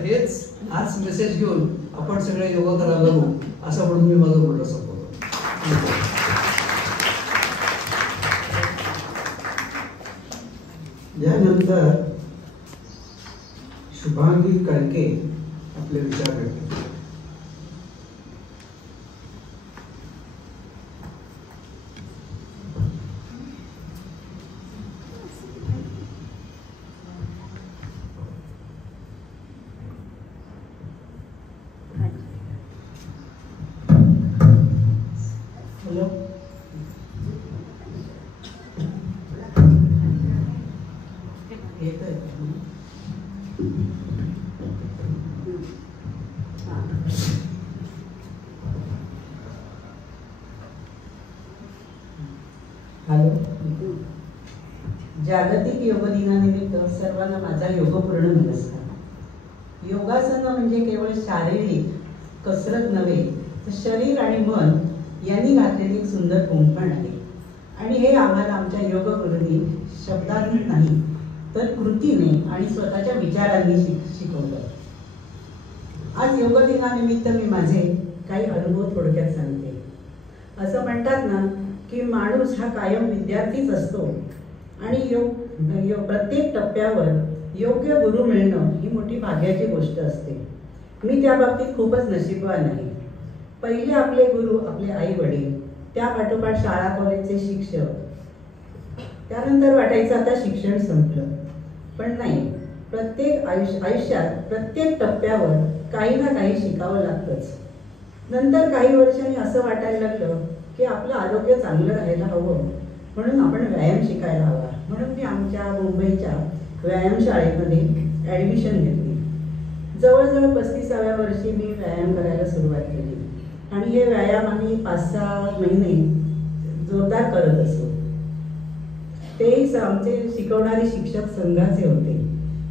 हेच हाच मेसेज घेऊन आपण सगळे योग करायला लागू असं म्हणून मी माझं बोलणं संपवतो. यानंतर शुभांगी कळके आपले विचार व्यक्त करतात. हॅलो. जागतिक योग दिनानिमित्त सर्वांना माझा योगपूर्ण नमस्कार. योगासन म्हणजे केवळ शारीरिक कसरत नव्हे, तर शरीर आणि मन यांनी घातलेली एक सुंदर कुंपण आहे. आणि हे आम्हाला आमच्या योगगुरूंनी शब्दांनी नाही तर कृतीने आणि स्वतःच्या विचारांनी शिकवलं. आज योग दिनानिमित्त मी माझे काही अनुभव थोडक्यात सांगते. असं म्हणतात ना की माणूस हा कायम विद्यार्थीच असतो आणि प्रत्येक टप्प्यावर योग्य गुरु मिळणं ही मोठी भाग्याची गोष्ट असते. मी त्या बाबतीत खूपच नशीबवान आहे. पहिले आपले गुरु आपले आई वडील, त्या पाठोपाठ शाळा कॉलेजचे शिक्षक, त्यानंतर वाटायचं आता शिक्षण संपलं. पण नाही, प्रत्येक आयुष्यात प्रत्येक टप्प्यावर काही ना काही शिकावं लागतंच. नंतर काही वर्षांनी असं वाटायला लागलं की आपलं आरोग्य चांगलं राहायला हवं, म्हणून आपण व्यायाम शिकायला हवा. म्हणून मी आमच्या मुंबईच्या व्यायामशाळेमध्ये ॲडमिशन घेतली. जवळजवळ 35व्या वर्षी मी व्यायाम करायला सुरुवात केली आणि हे व्यायाम आम्ही 5-6 महिने जोरदार करत असतो. तेही आमचे शिकवणारे शिक्षक संघाचे होते,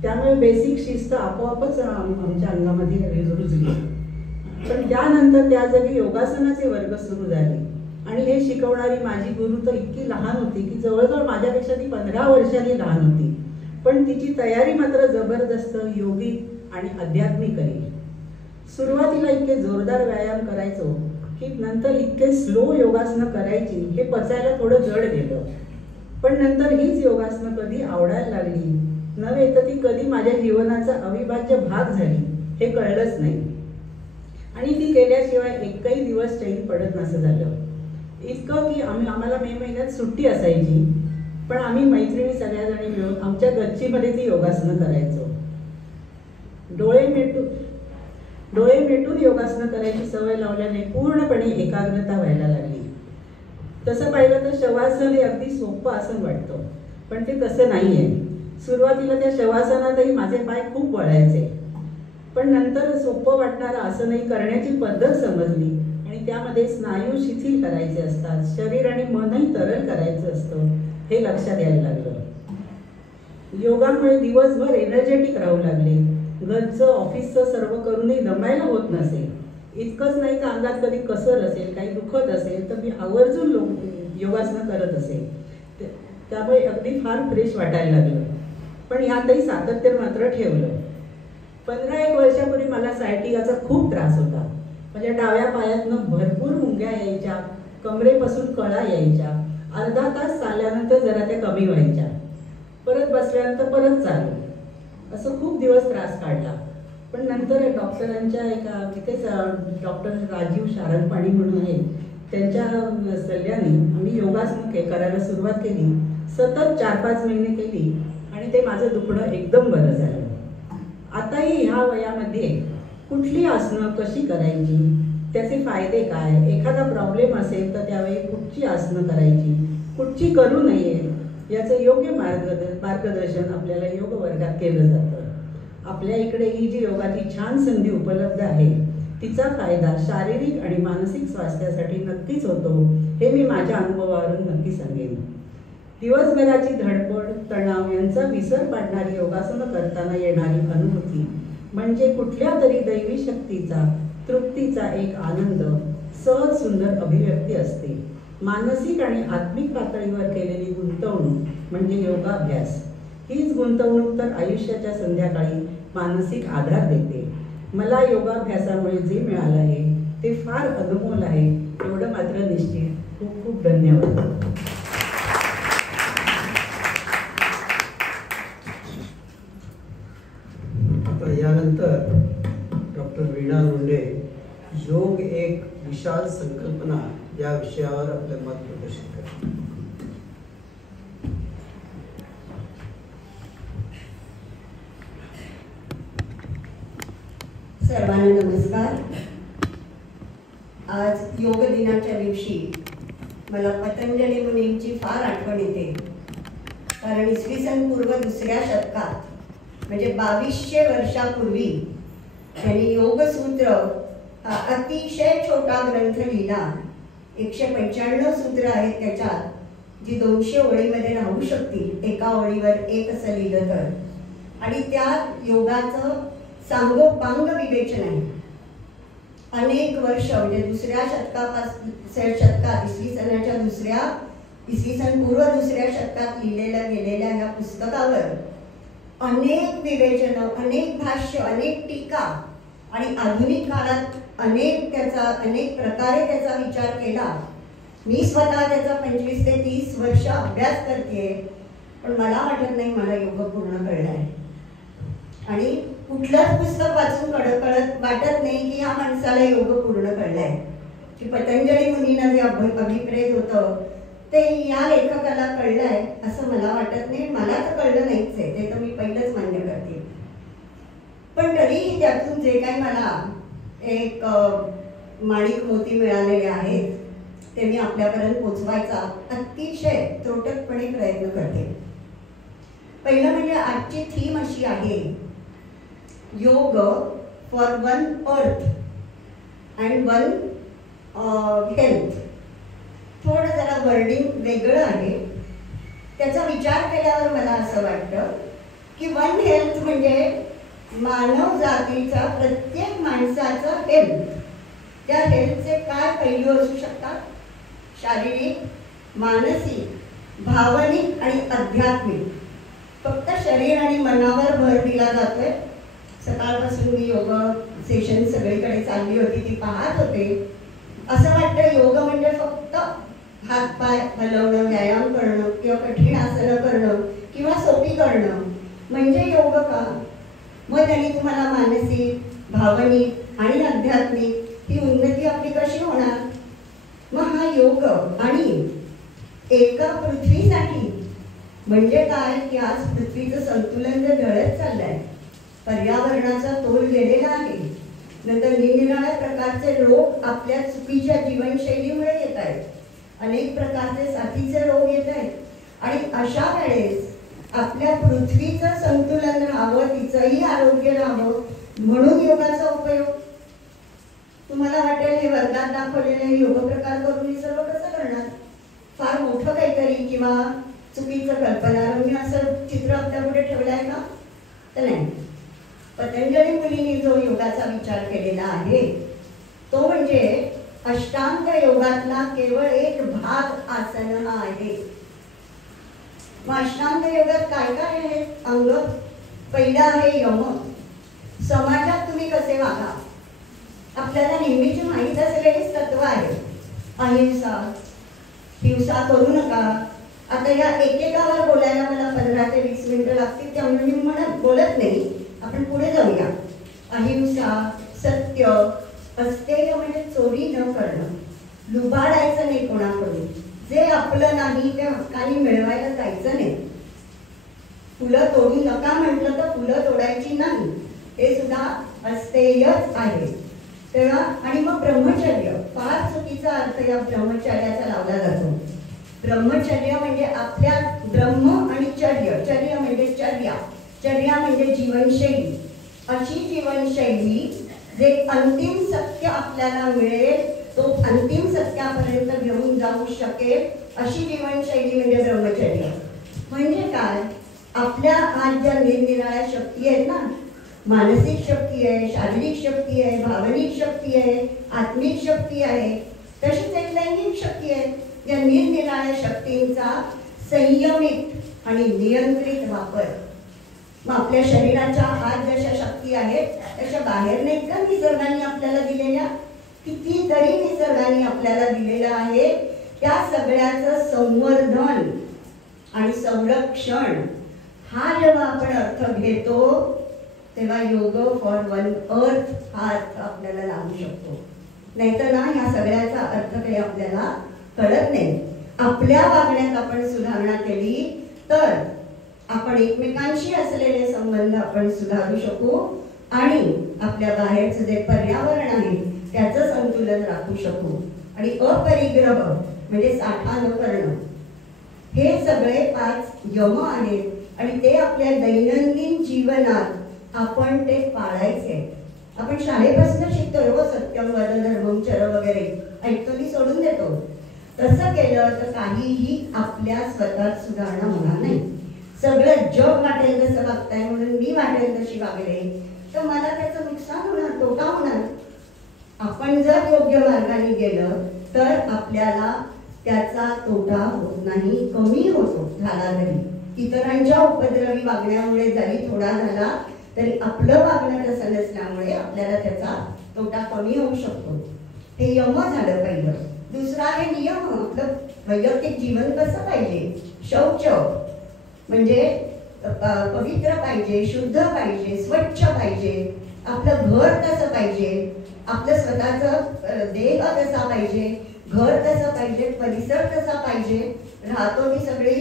त्यामुळे बेसिक शिस्त आपोआपच आमच्या अंगामध्ये रुजली. पण त्यानंतर त्या जागी योगासनाचे वर्ग सुरू झाले आणि हे शिकवणारी माझी गुरु तर इतकी लहान होती की जवळजवळ माझ्यापेक्षा ती 15 वर्षांनी लहान होती, पण तिची तयारी मात्र जबरदस्त योगिक आणि आध्यात्मिक आहे. सुरुवातीला इतके जोरदार व्यायाम करायचो की नंतर इतके स्लो योगासनं करायची हे पचायला थोडं जड गेलं. पण नंतर हीच योगासनं कधी आवडायला लागली नव्हे तर ती कधी माझ्या जीवनाचा अविभाज्य भाग झाली हे कळलंच नाही. आणि ती केल्याशिवाय एकही दिवस चैन पडत नसं झालं. इतकं की आम्हाला मे महिन्यात सुट्टी असायची, पण आम्ही मैत्रिणी सगळ्याजणी मिळून आमच्या गच्चीमध्ये ती योगासनं करायचो. डोळे मिटून योगासनं करायची सवय लावल्याने पूर्णपणे एकाग्रता व्हायला लागली. तसं पाहिलं तर शवासन हे अगदी सोपं आसन वाटतं, पण ते तसं नाही आहे. सुरुवातीला त्या शवासनातही माझे पाय खूप वळायचे, पण नंतर सोपं वाटणारं आसनही करण्याची पद्धत समजली आणि त्यामध्ये स्नायू शिथिल करायचे असतात, शरीर आणि मनही तरल करायचं असतं हे लक्षात यायला लागलं. योगामुळे दिवसभर एनर्जेटिक राहू लागले. घरचं ऑफिसचं सर्व करूनही दमायला होत नसेल. इतकंच नाही तर अंगात कधी कसर असेल, काही दुखत असेल तर मी आवर्जून योगासनं करत असेल. त्यामुळे अगदी फार फ्रेश वाटायला लागलं. पण ह्यातही सातत्य मात्र ठेवलं. 15-1 वर्षापूर्वी मला सायटिकाचा खूप त्रास होता. माझ्या डाव्या पायातनं भरपूर मुंग्या यायच्या, कमरेपासून कळा यायच्या. अर्धा तास चालल्यानंतर जरा त्या कमी व्हायच्या, परत बसल्यानंतर परत चालू. असं खूप दिवस त्रास काढला. पण नंतर डॉक्टरांच्या तिथेच डॉक्टर राजीव शारंगपाणी म्हणून आहेत, त्यांच्या सल्ल्याने आम्ही योगासनं करायला सुरुवात केली. सतत 4-5 महिने केली आणि ते माझं दुखणं एकदम बरं झालं. आताही ह्या वयामध्ये कुठली आसनं कशी करायची, त्याचे फायदे काय, एखादा प्रॉब्लेम असेल तर त्यावेळी कुठची आसनं करायची, कुठची करू नये, याचं योग्य मार्गदर्शन आपल्याला योग वर्गात केलं जातं. आपल्या इकडे ही जी योगाची छान संधी उपलब्ध आहे तिचा फायदा शारीरिक आणि मानसिक स्वास्थ्यासाठी नक्कीच होतो हे मी माझ्या अनुभवावरून नक्की सांगेन. दिवसभराची धडपड, तणाव यांचा विसर पाडणारी योगासनं करताना येणारी अनुभूती म्हणजे कुठल्या तरी दैवी शक्तीचा, तृप्तीचा एक आनंद, सहज सुंदर अभिव्यक्ती असते. मानसिक आणि आत्मिक पातळीवर केलेली गुंतवणूक म्हणजे योगाभ्यास. हीच गुंतवणूक तर आयुष्याच्या संध्याकाळी मानसिक आधार देते. मला योगाभ्यासामुळे जे मिळालं आहे ते फार अनमोल आहे एवढं मात्र निश्चित. खूप खूप धन्यवाद. आता यानंतर डॉक्टर वीणा लोंढे योग एक विशाल संकल्पना या विषयावर आपले मत प्रदर्शित करतात. सर्वांना नमस्कार. आज योग दिनाच्या दिवशी मला पतंजली मुनींची फार आठवण येते. कारण इसवी सन पूर्व 2ऱ्या शतकात म्हणजे 2200 वर्षापूर्वी त्यांनी योगसूत्र हा अतिशय छोटा ग्रंथ लिहिला. 195 सूत्र आहेत त्याच्यात, जी 200 ओळीमध्ये राहू शकतील, एका ओळीवर एक असं लिहिलं तर. आणि त्या योगाचं सांगोपांग विवेचन आहे. अनेक वर्ष म्हणजे 2ऱ्या शतकात इसवी सन पूर्व 2ऱ्या शतकात लिहिलेल्या गेलेल्या या पुस्तकावर अनेक विवेचन, अनेक भाष्य, अनेक टीका आणि आधुनिक काळात अनेक प्रकारे त्याचा विचार केला. मी स्वतः त्याचा 25 ते 30 वर्ष अभ्यास करते, पण मला वाटत नाही मला योग पूर्ण कळलाय. आणि कुठलंच पुस्तक वाचून कळत वाटत नाही की ह्या माणसाला योग पूर्ण कळलाय. की पतंजली मुनींना जे अभिप्रेत होतं ते या लेखकाला कळलंय असं मला वाटत नाही. मला तर कळलं नाहीच आहे, ते तर मी पहिलंच मान्य करते. पण तरीही त्यातून जे काही मला एक माणिक मोती मिळालेले आहेत ते मी आपल्यापर्यंत पोचवायचा अतिशय त्रोटकपणे प्रयत्न करते. पहिलं म्हणजे आजची थीम अशी आहे, योग for one earth and one health. थोडं जरा वर्डिंग वेगळं आहे. त्याचा विचार केल्यावर मला असं वाटतं की वन हेल्थ म्हणजे मानव जातीचा, प्रत्येक माणसाचं हेल्थ. त्या हेल्थचे काय पैलू असू शकतात? शारीरिक, मानसिक, भावनिक आणि आध्यात्मिक. फक्त शरीर आणि मनावर भर दिला जातोय. सकाळपासून मी योग सेशन सगळीकडे चालली होती, ती पाहत होते. असं वाटतं योग म्हणजे फक्त हातपाय हलवणं, व्यायाम करणं किंवा कठीण आसनं करणं किंवा सोपी करणं म्हणजे योग का? मग त्यांनी तुम्हाला मानसिक, भावनिक आणि आध्यात्मिक ही उन्नती आपली कशी होणार? मग हा योग आणि एका पृथ्वीसाठी म्हणजे काय की आज पृथ्वीचं संतुलन जे ढळत चाललंय, पर्यावरणाचा तोल गेलेला आहे, नंतर निरनिराळ्या प्रकारचे रोग आपल्या चुकीच्या जीवनशैलीमुळे येत आहेत, अनेक प्रकारचे साथीचे रोग येत आहेत. आणि अशा वेळेस आपल्या पृथ्वीचं संतुलन राहावं, तिचंही आरोग्य राहावं म्हणून योगाचा उपयोग. तुम्हाला वाटेल हे वर्गात दाखवलेले योग प्रकार करून मी सर्व कसं करणार? फार मोठं काहीतरी किंवा चुकीचं कल्पनारम्य असं चित्र आपल्या पुढे ठेवलं आहे का? तर नाही. पतंजली मुनींनी जो योगाचा विचार केलेला आहे तो म्हणजे अष्टांग योगातला केवळ एक भाग आसन हा आहे. मग अष्टांग योगात काय काय आहे अंग? पहिलं आहे यम. समाजात तुम्ही कसे वागा? आपल्याला नेहमीची माहीत असलेलीच तत्व आहे. अहिंसा, हिंसा करू नका. आता या एकेकावर बोलायला मला 15 ते 20 मिनिटं लागतील, त्यामुळे मी बोलत नाही. आपण पुढे जाऊया. अहिंसा, सत्य, अस्तेय म्हणजे चोरी न करणं, लुबाडायचं नाही कोणाकडून, जे आपलं नाही ते हक्काने मिळवायला जायचं नाही. फुलं तोडू नका म्हटलं तर फुलं तोडायची नाही, हे सुद्धा अस्तेयच आहे. तेव्हा आणि मग ब्रह्मचर्य, फार चुकीचा अर्थ या ब्रह्मचर्याचा लावला जातो. ब्रह्मचर्य म्हणजे आपल्या ब्रह्म आणि चर्य, चर्य म्हणजे चर्या, चर्या म्हणजे जीवनशैली. अशी जीवनशैली जे अंतिम सत्य आपल्याला मिळेल, तो अंतिम सत्यापर्यंत घेऊन जाऊ शकेल, अशी जीवनशैली म्हणजे ब्रह्मचर्य. म्हणजे काय? आपल्या आज ज्या निरनिराळ्या शक्ती आहेत ना, मानसिक शक्ती आहे, शारीरिक शक्ती आहे, भावनिक शक्ती आहे, आत्मिक शक्ती आहे, तशीच एक लैंगिक शक्ती आहे. या निरनिराळ्या शक्तींचा संयमित आणि नियंत्रित वापर. मग आपल्या शरीराच्या आज जशा शक्ती आहेत तशा बाहेर नाहीत का निसर्गाने आपल्याला दिलेल्या? कितीतरी निसर्गाने आपल्याला दिलेलं आहे. त्या सगळ्याचं संवर्धन आणि संरक्षण हा जेव्हा आपण अर्थ घेतो तेव्हा योग फॉर वन अर्थ हा अर्थ आपल्याला लागू शकतो. नाहीतर ना या सगळ्याचा अर्थ काही आपल्याला कळत नाही. आपल्या वागण्यात आपण सुधारणा केली तर आपण एकमेकांशी असलेले संबंध आपण सुधारू शकू आणि आपल्या बाहेरचं जे पर्यावरण आहे त्याचं संतुलन राखू शकू. आणि अपरिग्रह म्हणजे साठा न करणं, हे सगळे 5 यम आहेत आणि ते आपल्या दैनंदिन जीवनात आपण ते पाळायचे. आपण शाळेपासून शिकतो हो, सत्यम वद धर्मम चर वगैरे ऐकतो की सोडून देतो. तसं केलं तर काहीही आपल्या स्वतःत सुधारणा होणार नाही. सगळं जग वाटेल तसं वागताय म्हणून मी वाटेल तशी वागले तर मला त्याचं नुकसान होणार, तोटा होणार. आपण जर योग्य मार्गाने गेलं तर आपल्याला त्याचा तोटा होत नाही, कमी होतो झाला तरी. इतरांच्या उपद्रवी वागण्यामुळे जरी थोडा झाला तरी आपलं वागणं तसं नसल्यामुळे आपल्याला त्याचा तोटा कमी होऊ शकतो. हे यम झालं पहिलं. दुसरा आहे नियम. आपलं वैयक्तिक जीवन कसं पाहिजे? शौच म्हणजे पवित्र पाहिजे, शुद्ध पाहिजे, स्वच्छ पाहिजे. आपलं घर कसं पाहिजे? आपलं स्वतःचं देह कसा पाहिजे, घर कसं पाहिजे, परिसर कसा पाहिजे, राहतो ती सगळी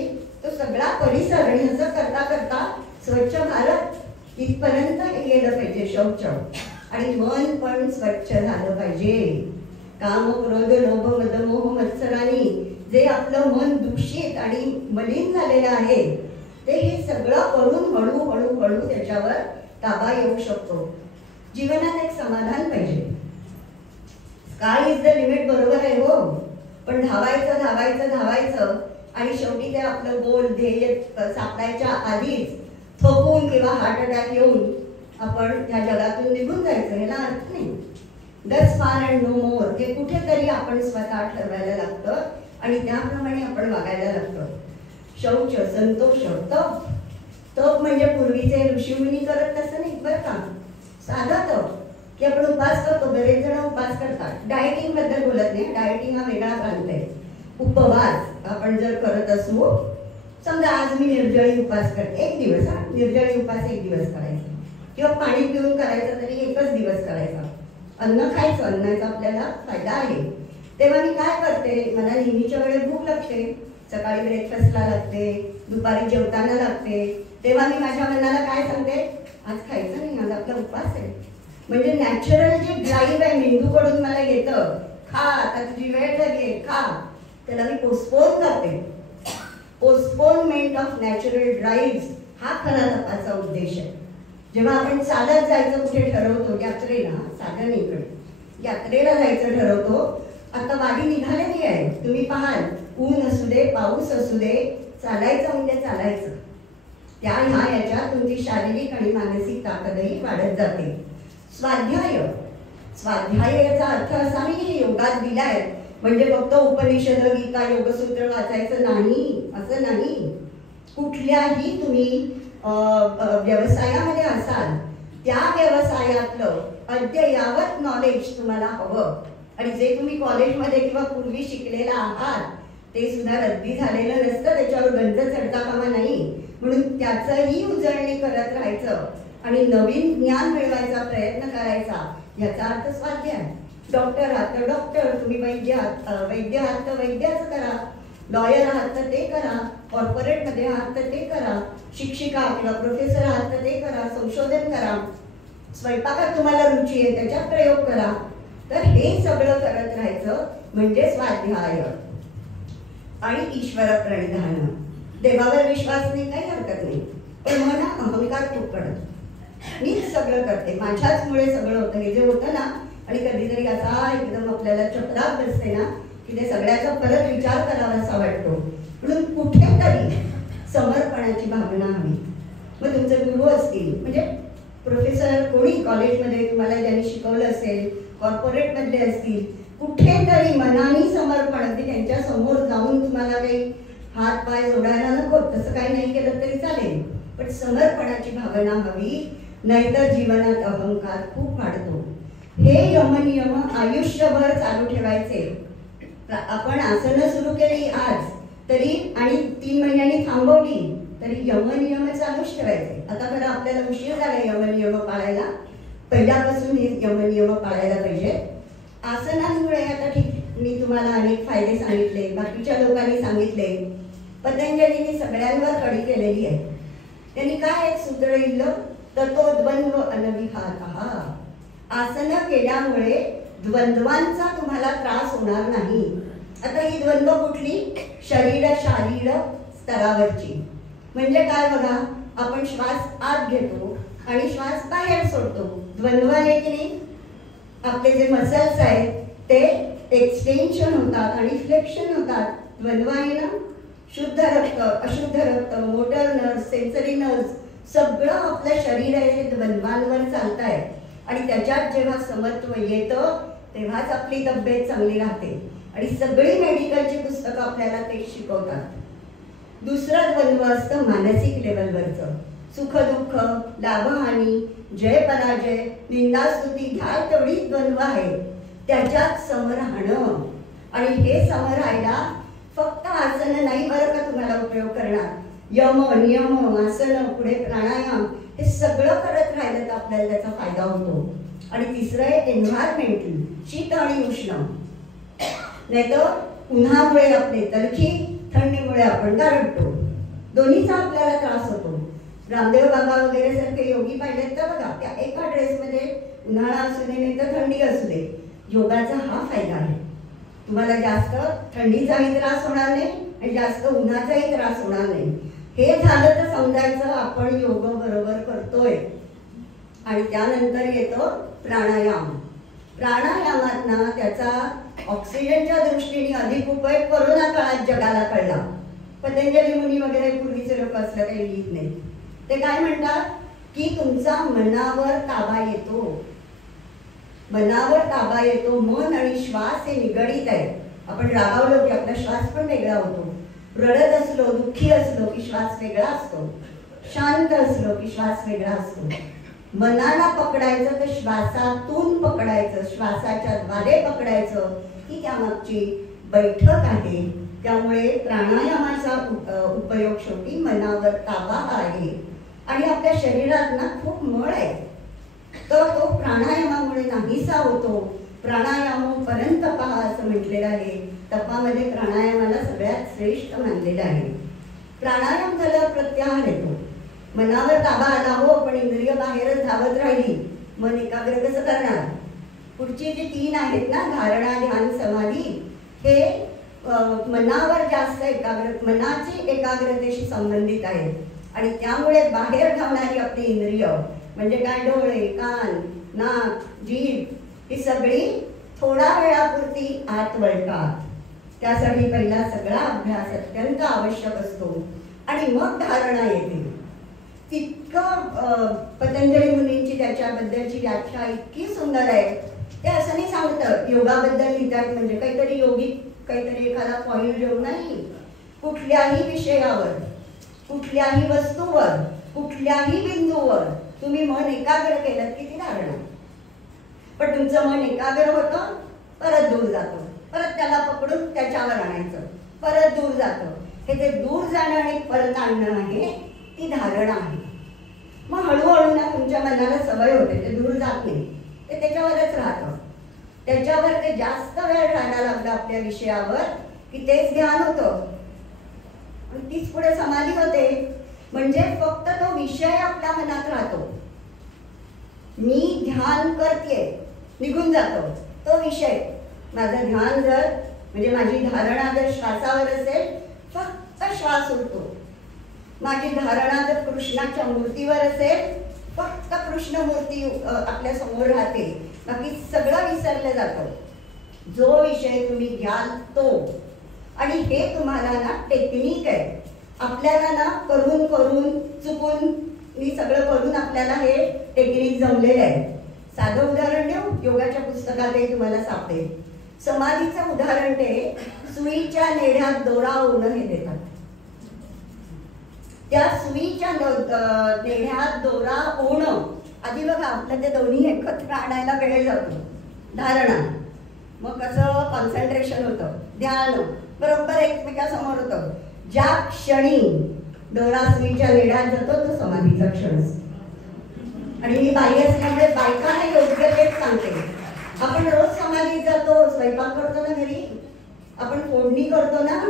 तो सगळा परिसर. आणि असं करता करता स्वच्छ भारत इथपर्यंत हे गेलं पाहिजे शौच. आणि मन पण स्वच्छ झालं पाहिजे. काम क्रोध लोभ मद मोह मत्सरानी जे आपलं मन दूषित आणि मलिन झालेलं आहे ते हे सगळं करून हळूहळू त्याच्यावर ताबा येऊ शकतो. जीवनात एक समाधान पाहिजे. स्काय इज द लिमिट, बरोबर आहे हो, पण धावायचं आणि शेवटी ते आपलं गोल ध्येय सापडायच्या आधीच थकून किंवा हार्ट अटॅक येऊन आपण ह्या जगातून निघून जायचं, ह्याला अर्थ नाही. दस फार अँड नो मोर हे कुठेतरी आपण स्वतः ठरवायला लागतं आणि त्याप्रमाणे आपण वागायला लागतं. शौच, संतोष, तप म्हणजे पूर्वीचे ऋषीमुनी करत तसं नाही बरं का. साधा तप की आपण उपास करतो, बरेच जण उपास करतात. डाएटिंग बद्दल बोलत नाही, डाएटिंग हा वेगळा प्रांत आहे. उपवास आपण जर करत असू, समजा आज मी निर्जळी उपास करते, एक दिवस, हा निर्जळी उपास एक दिवस करायचा किंवा पाणी पिऊन करायचं तरी एकच दिवस करायचा. अन्न खायचं, अन्नाचा आपल्याला फायदा आहे. तेव्हा मी काय करते, मला नेहमीच्या वेळेस भूक लागते, सकाळी ब्रेकफास्टला लागते, दुपारी जेवताना लागते. तेव्हा मी माझ्या मनाला काय सांगते, आज खायचं नाही, आज आपला उपास आहे. म्हणजे नॅचरल जे ड्राईव्ह आहे मेंदूकडून मला येतं, खा आता तुझी वेळ झाली खा, त्याला मी पोस्टपोन करते. पोस्टपोनमेंट ऑफ नॅचरल ड्राईव्ह हा खरा तपाचा उद्देश आहे. जेव्हा आपण चालत जायचं कुठे ठरवतो, यात्रेला, साधं इकडे यात्रेला जायचं ठरवतो, आता वारी निघालेली आहे, तुम्ही पाहाल, ऊन असू दे पाऊस असू दे, चालायचं म्हणजे चालायचं. त्या ह्या याच्यात तुमची शारीरिक आणि मानसिक ताकदही वाढत जाते. स्वाध्याय याचा अर्थ असा नाही हे योगात दिलाय म्हणजे फक्त उपनिषद गीता योगसूत्र वाचायचं नाही, असं नाही. कुठल्याही तुम्ही व्यवसायामध्ये असाल, त्या व्यवसायातलं अद्ययावत नॉलेज तुम्हाला हवं. आणि जे तुम्ही कॉलेजमध्ये किंवा पूर्वी शिकलेला आहात ते सुद्धा रद्दी झालेलं नसतं, त्याच्यावर गंज चढता कामा नाही. म्हणून त्याचंही उजळणी करत राहायचं आणि नवीन ज्ञान मिळवायचा प्रयत्न करायचा, याचा अर्थ स्वाध्याय. डॉक्टर आहात तर डॉक्टर, तुम्ही वैद्य आहात तर वैद्याचं करा, लॉयर आहात तर ते करा, कॉर्पोरेटमध्ये आहात तर ते करा, शिक्षिका किंवा प्रोफेसर आहात तर ते करा, संशोधन करा, स्वयंपाकात तुम्हाला रुची आहे त्याच्यात प्रयोग करा. तर हे सगळं करत राहायचं म्हणजे स्वाध्याय. आणि ईश्वर प्रणिधान, देवावर विश्वास नाही काही हरकत नाही, पण म्हणा अहंकार खूप करत, मीच सगळं करते, माझ्याचमुळे सगळं होतं, हे जे होतं ना. आणि कधीतरी असा एकदम आपल्याला चक्रात बसते ना की ते सगळ्याचा परत विचार करावा असा वाटतो. म्हणून कुठेतरी समर्पणाची भावना हवी. मग तुमचे गुरु असतील, म्हणजे प्रोफेसर कोणी कॉलेजमध्ये तुम्हाला ज्यांनी शिकवलं असेल, कॉर्पोरेटमधले असतील, कुठेतरी मनाने समर्पण, अगदी त्यांच्या समोर जाऊन तुम्हाला काही हात पाय जोडायला नको, तसं काही नाही केलं तरी चालेल, पण समर्पणाची भावना हवी, नाहीतर जीवनात अहंकार खूप वाढतो. हे यमनियम आयुष्यभर चालू ठेवायचे. आपण आसनं सुरू केली आज तरी आणि 3 महिन्यांनी थांबवली तरी यमनियम चालूच ठेवायचे. आता खरं आपल्याला उशीर झाला यमनियम पाळायला, पहिल्यापासून हे यमनियम पाळायला पाहिजे. आसनांमुळे आता ठीक, मी तुम्हाला अनेक फायदे सांगितले, बाकीच्या लोकांनी सांगितले. पतंजलीने सगळ्यांवर कडी केलेली आहे. त्यांनी काय एक सूत्र दिलं तर तो द्वंद्व अनविहातः. आसनं केल्यामुळे द्वंद्वांचा तुम्हाला त्रास होणार नाही. आता ही द्वंद्व कुठली, शरीर शारीर स्तरावरची. म्हणजे काय बघा, आपण श्वास आत घेतो आणि श्वास बाहेर सोडतो, द्वंद्व आहे की नाही. आपले जे मसल्स आहेत ते एक्सटेन्शन होतात आणि फ्लेक्शन होतात, द्वंद्व आहे ना. शुद्ध रक्त अशुद्ध रक्त, मोटर नर्व्स, सेन्सरी नर्व्स, सगळं आपलं शरीर आहे हे द्वंद्वांवर चालत आहे. आणि त्याच्यात जेव्हा समत्व येतं तेव्हाच आपली तब्येत चांगली राहते. आणि सगळी मेडिकलची पुस्तकं आपल्याला ते शिकवतात. दुसरं द्वंद्व असतं मानसिक लेवलवरचं, सुख दुःख, लाभहानी, जय पराजय, निंदास्तुती, ह्या तेवढी द्वंद्व आहे, त्याच्यात सम राहणं. आणि हे सम राहायला फक्त आसन नाही बरं का तुम्हाला उपयोग करणार, यम नियम आसन पुढे प्राणायाम हे सगळं करत राहिलं तर आपल्याला त्याचा फायदा होतो. आणि तिसरं आहे एन्व्हायरमेंटल, शीत आणि उष्ण. नाही तर उन्हामुळे आपले तलखी, थंडीमुळे आपण गारठतो, दोन्हीचा आपल्याला त्रास होतो. रामदेव बाबा वगैरे सारखे योगी पाहिलेत तर बघा, त्या एका ड्रेसमध्ये उन्हाळा असू दे नाही तर थंडी असू दे, योगाचा हा फायदा आहे. तुम्हाला जास्त थंडीचाही त्रास होणार नाही आणि जास्त उन्हाचाही त्रास होणार नाही. हे झालं तर समजायचं आपण योग बरोबर करतोय. आणि त्यानंतर येतो प्राणायाम. प्राणायामात ना त्याचा ऑक्सिजनच्या दृष्टीने अधिक उपयोग कोरोना काळात जगाला कळला. पतंजली मुनी वगैरे पूर्वीचे लोक असलं काही लिहित नाही. ते काय म्हणतात की तुमचा मनावर ताबा येतो. मनावर ताबा येतो. मन आणि श्वास हे निगडीत आहे. आपण रागावलो की आपला श्वास पण वेगळा होतो. रडत असलो, दुःखी असलो की श्वास वेगळा असतो. शांत असलो की श्वास वेगळा असतो. मनाला पकडायचं तर श्वासातून पकडायचं, श्वासाच्या द्वारे पकडायचं, ही त्यामागची बैठक आहे. त्यामुळे प्राणायामाचा उपयोग शेवटी मनावर ताबा आहे. आणि आपल्या शरीरात ना खूप मळ आहे, तर तो प्राणायामामुळे नाहीसा होतो. प्राणायामोपर्यंत पहा असं म्हटलेलं आहे. तपामध्ये प्राणायामाला सगळ्यात श्रेष्ठ मानलेलं आहे. प्राणायाम झाल्यावर प्रत्याहार येतो. मनावर ताबा आला हो, पण इंद्रिय बाहेरच धावत राहिली, मन एकाग्र कसं करणार? पुढची जी 3 आहेत ना, धारणा, ध्यान, समाधी, हे मनावर जास्त मनाची एकाग्रतेशी संबंधित आहेत. आणि त्यामुळे बाहेर धावणारी आपली इंद्रिय म्हणजे काय, डोळे, कान, नाक, जीभ, ही सगळी थोडा वेळापुरती आत वळतात. त्यासाठी पहिला सगळा अभ्यास अत्यंत आवश्यक असतो. आणि मग धारणा येते. तितकं पतंजली मुनींची त्याच्याबद्दलची व्याख्या इतकी सुंदर आहे. ते असं नाही सांगतं योगाबद्दल लिहितात म्हणजे काहीतरी योगिक काहीतरी एखादा पॉइंट घेऊन नाही. कुठल्याही विषयावर, कुठल्याही वस्तूवर, कुठल्याही बिंदूवर तुम्ही मन एकाग्र केलं की ती धारणा. पण तुमचं मन एकाग्र होतं, परत दूर जातं, परत त्याला पकडून त्याच्यावर आणायचं, परत दूर जातं. हे जे दूर जाणं आणि परत आणणं आहे ती धारणा आहे. मग हळूहळू ना तुमच्या मनाला सवय होते, ते दूर जात नाही, ते त्याच्यावरच राहतं. त्याच्यावर ते जास्त वेळ राहायला लागलं आपल्या विषयावर की तेच ध्यान होतं आणि तीच पुढे समाधी होते. म्हणजे फक्त तो विषय आपल्या मनात राहतो. मी ध्यान करते, निघून जातो तो विषय. माझं ध्यान जर म्हणजे माझी धारणा जर श्वासावर असेल, फक्त श्वास उरतो. माझी धारणा जर कृष्णाच्या मूर्तीवर असेल, फक्त कृष्ण मूर्ती आपल्या समोर राहते, बाकी सगळं विसरलं जातं. जो विषय तुम्ही घ्याल तो. आणि हे तुम्हाला ना टेक्निक आहे. आपल्याला ना करून करून चुकून मी सगळं करून आपल्याला हे टेक्निक जमलेलं आहे. साधं उदाहरण देऊ, योगाच्या पुस्तकात हे तुम्हाला सापडेल. समाधीचं उदाहरण ते सुईच्या नेढ्यात दोरा ओढणं हे देतात. त्या सुईच्या नेढ्यात दोरा ओढणं, आधी बघा आपलं ते दोन्ही एकत्र आणायला वेळ जातो. धारणा, मग कसं कॉन्सन्ट्रेशन होतं, ध्यान बरोबर एकमेकासमोर होतं. ज्या क्षणी दोरा सुईच्या नेढ्यात जातो तो समाधीचा क्षण असतो. आणि मी बाई असल्यामुळे बायकांना योग्य तेच सांगते. आपण रोज समाधीत जातो, स्वयंपाक करतो ना घरी, आपण फोडणी करतो ना,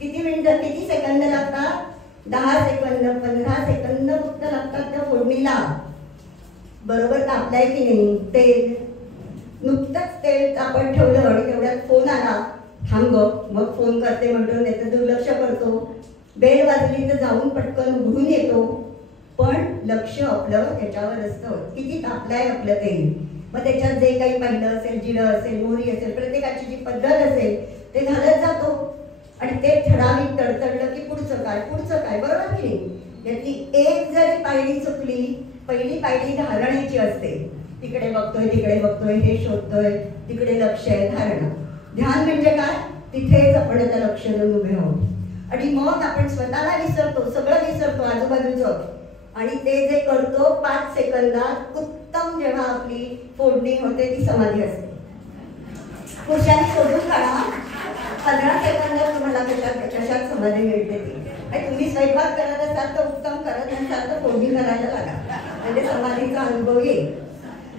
किती मिनिटं किती सेकंद लागतात? 10 सेकंद 15 सेकंद फक्त लागतात त्या फोडणीला. बरोबर तापलाय की नाही तेल, नुकतंच तेल आपण ठेवलं आणि तेवढ्यात फोन आला, थांब मग फोन करते म्हणतो, नाही तर दुर्लक्ष करतो. बेल वाजली तर जाऊन पटकन उघडून येतो, पण लक्ष आपलं त्याच्यावर असतं किती तापलाय आपलं तेल. मग त्याच्यात जे काही पाहिलं असेल, जिरं असेल, मोहरी असेल, प्रत्येकाची जी पद्धत असेल ते घालत जातो. आणि ते ठराविक तडतडलं की पुढचं काय, बरोबर की नाही? यातली एक जरी पायरी चुकली, पहिली पायरी धारणेची असते. तिकडे बघतोय, तिकडे बघतोय, हे शोधतोय, तिकडे लक्ष आहे, धारणा. ध्यान म्हणजे काय? तिथेच आपण त्या लक्ष देऊन उभे आहोत. आणि मग आपण स्वतःला विसरतो, सगळं विसरतो आजूबाजूचं. आणि ते जे करतो 5 सेकंदात उत्तम जेव्हा आपली फोडणी होते ती समाधी असते. खुशाली शोधून काढा, 15 सेकंदात तुम्हाला कशात समाधी मिळते ती. आणि तुम्ही स्वयंपाक करत असाल तर उत्तम, करत नसाल तर फोडणी करायला लागा, म्हणजे समाधीचा अनुभव येईल.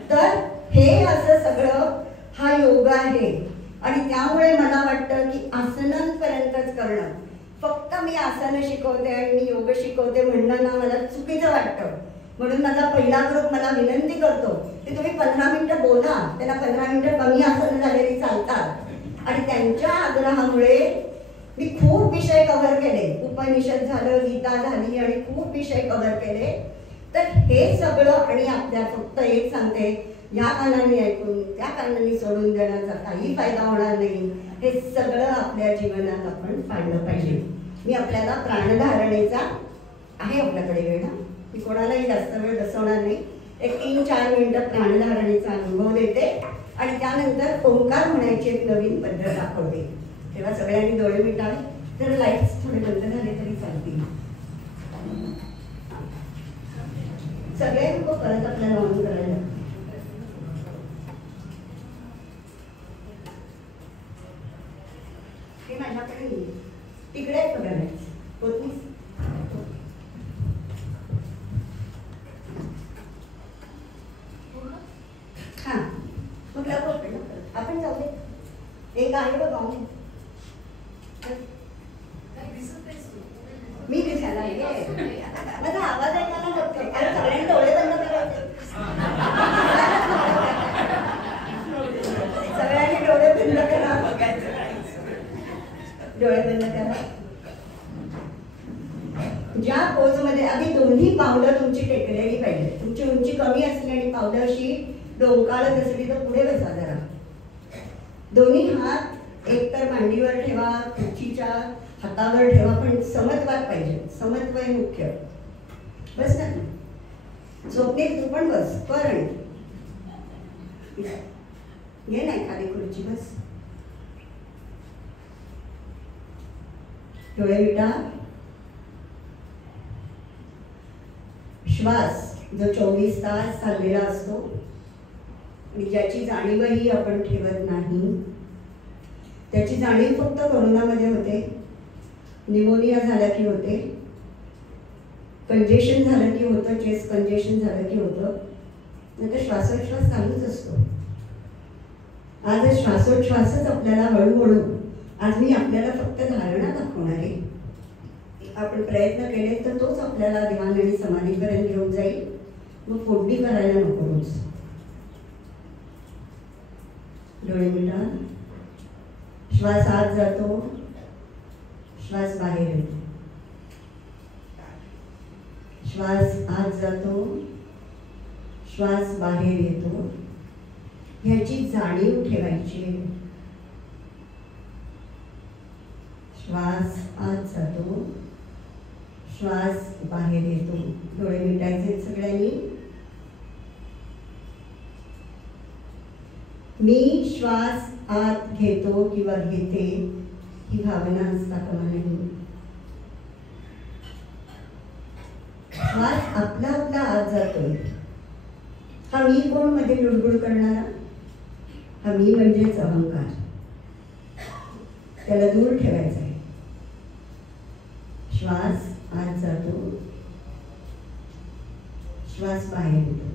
तर हे असं सगळं हा योग आहे. आणि त्यामुळे मला वाटतं की आसनांपर्यंतच करणं फक्त मी आसनं शिकवते आणि मी योग शिकवते म्हणणं ना मला चुकीचं वाटतं. म्हणून माझा पहिला ग्रुप मला विनंती करतो की तुम्ही 15 मिनिटं बोला. त्यांना 15 मिनिटं कमी आसनं झालेली चालतात आणि त्यांच्या आग्रहामुळे मी खूप विषय कव्हर केले. उपनिषद झालं, गीता झाली आणि खूप विषय कव्हर केले. तर हे सगळं आणि आपल्या फक्त एक सांगते, या कानाने ऐकून त्या कानाने सोडून देण्याचा काही फायदा होणार नाही. हे सगळं आपल्या जीवनात आपण पाळलं पाहिजे. मी आपल्याला प्राणधारणेचा आहे आपल्याकडे वेळ ना, मी कोणालाही जास्त वेळ बसवणार नाही. एक 3-4 मिनिटं प्राणधारणेचा अनुभव देते आणि त्यानंतर ओंकार म्हणायची एक नवीन पद्धत दाखवते. तेव्हा सगळ्यांनी डोळे मिटावे. जर लाईट्स थोडे बंद झाले तरी चालतील. सगळे लोक परत आपल्याला ऑन करायला. हे माझ्याकडे नाही, तिकडे बघायला होत नाही. हा मग आपण जाऊ दे. एक आहे बघ ऑन. मी दिसायला माझा आवाज ऐकायला फक्त आणि सगळ्यांनी डोळे बंद करायचे. सगळ्यांनी डोळे बंद करा. डोळे बंद करा. ज्या पोज मध्ये आधी दोन्ही पावलं तुमची टेकलेली पाहिजे. तुमची उंची कमी असली आणि पावलं अशी डोंकाळत असली तर पुढे बसा जरा. दोन्ही हात एकतर मांडीवर ठेवा, खुर्चीच्या हातावर ठेवा, पण समत्वात पाहिजे. समत्व हे मुख्य. बस ना. स्वप्नील तू पण बस. पण घे नाही खाली खुर्ची. बस. डोळे मिटा. श्वास जो 24 तास चाललेला असतो आणि ज्याची जाणीवही आपण ठेवत नाही, त्याची जाणीव फक्त कोरोनामध्ये होते, निमोनिया झाला की होते, कंजेशन झालं की होतं, चेस्ट कंजेशन झालं की होतं, नंतर श्वासोच्छ्वास चालूच असतो. आज श्वासोच्छ्वासच आपल्याला हळूहळू, आज मी आपल्याला फक्त धारणा दाखवणार आहे. आपण प्रयत्न केले तर तोच आपल्याला ध्यान आणि समाधीपर्यंत घेऊन जाईल. मग फोडणी करायला नको रोज. डोळे मिटा. श्वास आत जातो, श्वास बाहेर येतो. श्वास आत जातो, श्वास बाहेर येतो. ह्याची जाणीव ठेवायची. श्वास आत जातो, श्वास बाहेर येतो. डोळे मिटायचे सगळ्यांनी. मी श्वास आत घेतो किंवा घेते ही भावना असता कामा नये. श्वास आपला आपला आत जातोय. हा मी कोण मध्ये लुडबुड करणारा? हा मी म्हणजेच अहंकार. त्याला दूर ठेवायचा आहे. श्वास आत जातो, श्वास बाहेर येतो.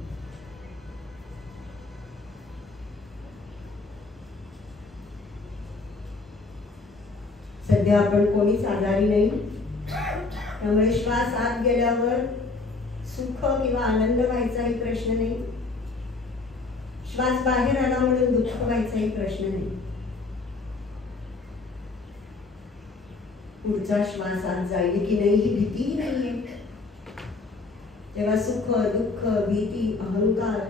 सध्या आपण कोणीच आजारी नाही, त्यामुळे श्वास आत गेल्यावर सुख किंवा आनंद व्हायचाही प्रश्न नाही. श्वास बाहेर आला म्हणून दुःख व्हायचाही प्रश्न नाही. पुढचा श्वास आत जाईल की नाही ही भीतीही नाहीये. तेव्हा सुख, दुःख, भीती, अहंकार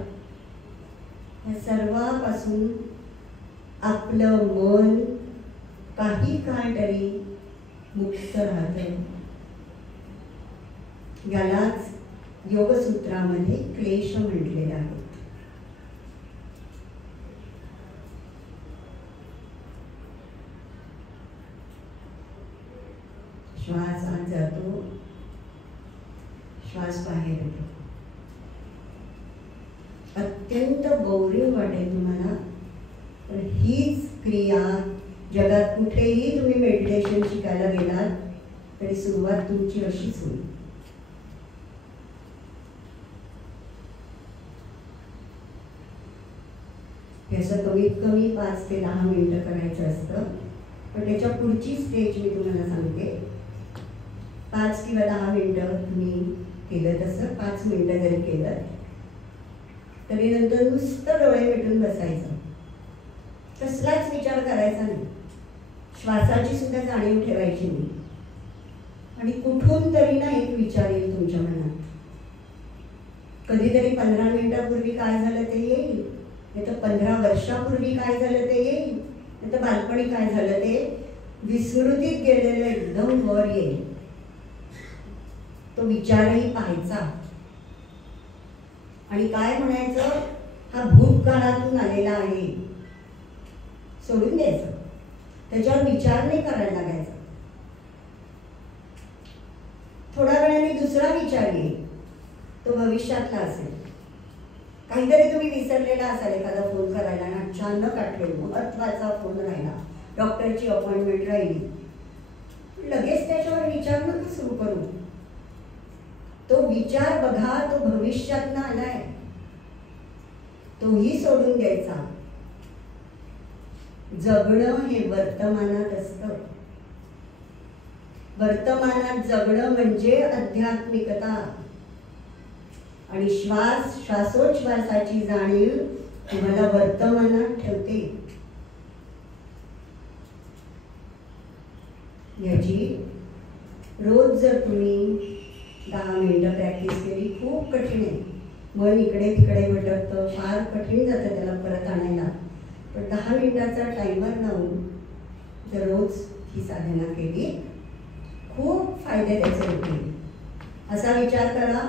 या सर्वांपासून आपलं मन काही काळ तरी मुक्त राहतं. यालाच योगसूत्रामध्ये क्लेश म्हटलेले आहे. श्वास आत जातो, श्वास बाहेर येतो. अत्यंत बोरिंग वाटेल तुम्हाला, पण हीच क्रिया जगात कुठेही तुम्ही मेडिटेशन शिकायला गेलात तरी सुरुवात तुमची अशीच होईल. हे असं कमीत कमी 5 ते 10 मिनिटं करायचं असतं. पण त्याच्या पुढची स्टेज मी तुम्हाला सांगते. 5 किंवा 10 मिनिटं तुम्ही केलं, तसं 5 मिनिटं जरी केलं तरी नंतर नुसतं डोळे मिटून बसायचं, कसलाच विचार करायचा नाही, श्वासाची सुद्धा जाणीव ठेवायची नाही. आणि कुठून तरी ना एक विचार येईल तुमच्या मनात. कधीतरी 15 मिनिटापूर्वी काय झालं ते येईल, नाही तर 15 वर्षापूर्वी काय झालं ते येईल, नाही तर बालपणी काय झालं ते विस्मृतीत गेलेलं एकदम वर येईल. तो विचारही पाहायचा आणि काय म्हणायचं, हा भूतकाळातून आलेला आहे, सोडून द्यायचं, त्याच्यावर विचार नाही करायला लागायचा. थोड्या वेळाने दुसरा विचार येईल, तो भविष्यातला असेल. काहीतरी तुम्ही विसरलेला असाल, एखादा फोन करायला आणि अचानक आठवेल, महत्वाचा फोन राहिला, डॉक्टरची अपॉइंटमेंट राहिली, लगेच त्याच्यावर विचार नका सुरू करू. तो विचार बघा, तो भविष्यातनं आलाय, तोही सोडून द्यायचा. जगणं हे वर्तमानात असतं. वर्तमानात जगणं म्हणजे आध्यात्मिकता. आणि श्वासोच्छ्वासाची जाणीव तुम्हाला वर्तमानात ठेवते. याची रोज जर तुम्ही 10 मिनिटं प्रॅक्टिस केली, खूप कठीण आहे, मन इकडे तिकडे भटकतं, फार कठीण जातं त्याला परत आणायला. पण 10 मिनिटाचा टायमर लावून जर रोज ही साधना केली, खूप फायदे त्याचे होतील. असा विचार करा,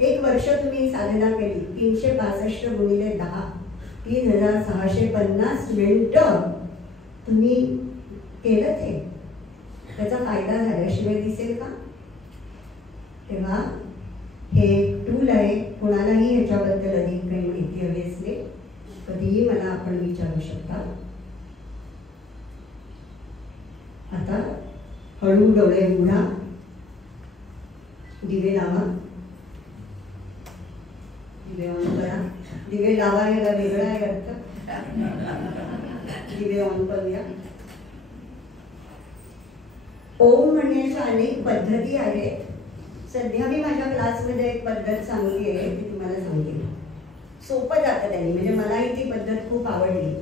1 वर्ष तुम्ही साधना केली, 365 गुणिले 10, 3650 मिनिटं तुम्ही केलं, ते त्याचा फायदा झाल्याशिवाय दिसेल का? तेव्हा हे टूल आहे. कोणालाही ह्याच्याबद्दल अधिक काही माहिती हवी असले कधीही मला आपण विचारू शकता. आता हळू डोळे उघडा, दिवे लावा, दिवे ऑन करा. दिवे लावा याला वेगळा आहे अर्थ, दिवे ऑन करूया. ओम म्हणण्याच्या अनेक पद्धती आहेत. सध्या मी माझ्या क्लासमध्ये एक पद्धत सांगते आहे, ती तुम्हाला सांगते. सोपं जातं त्यांनी, म्हणजे मलाही ती पद्धत खूप आवडली.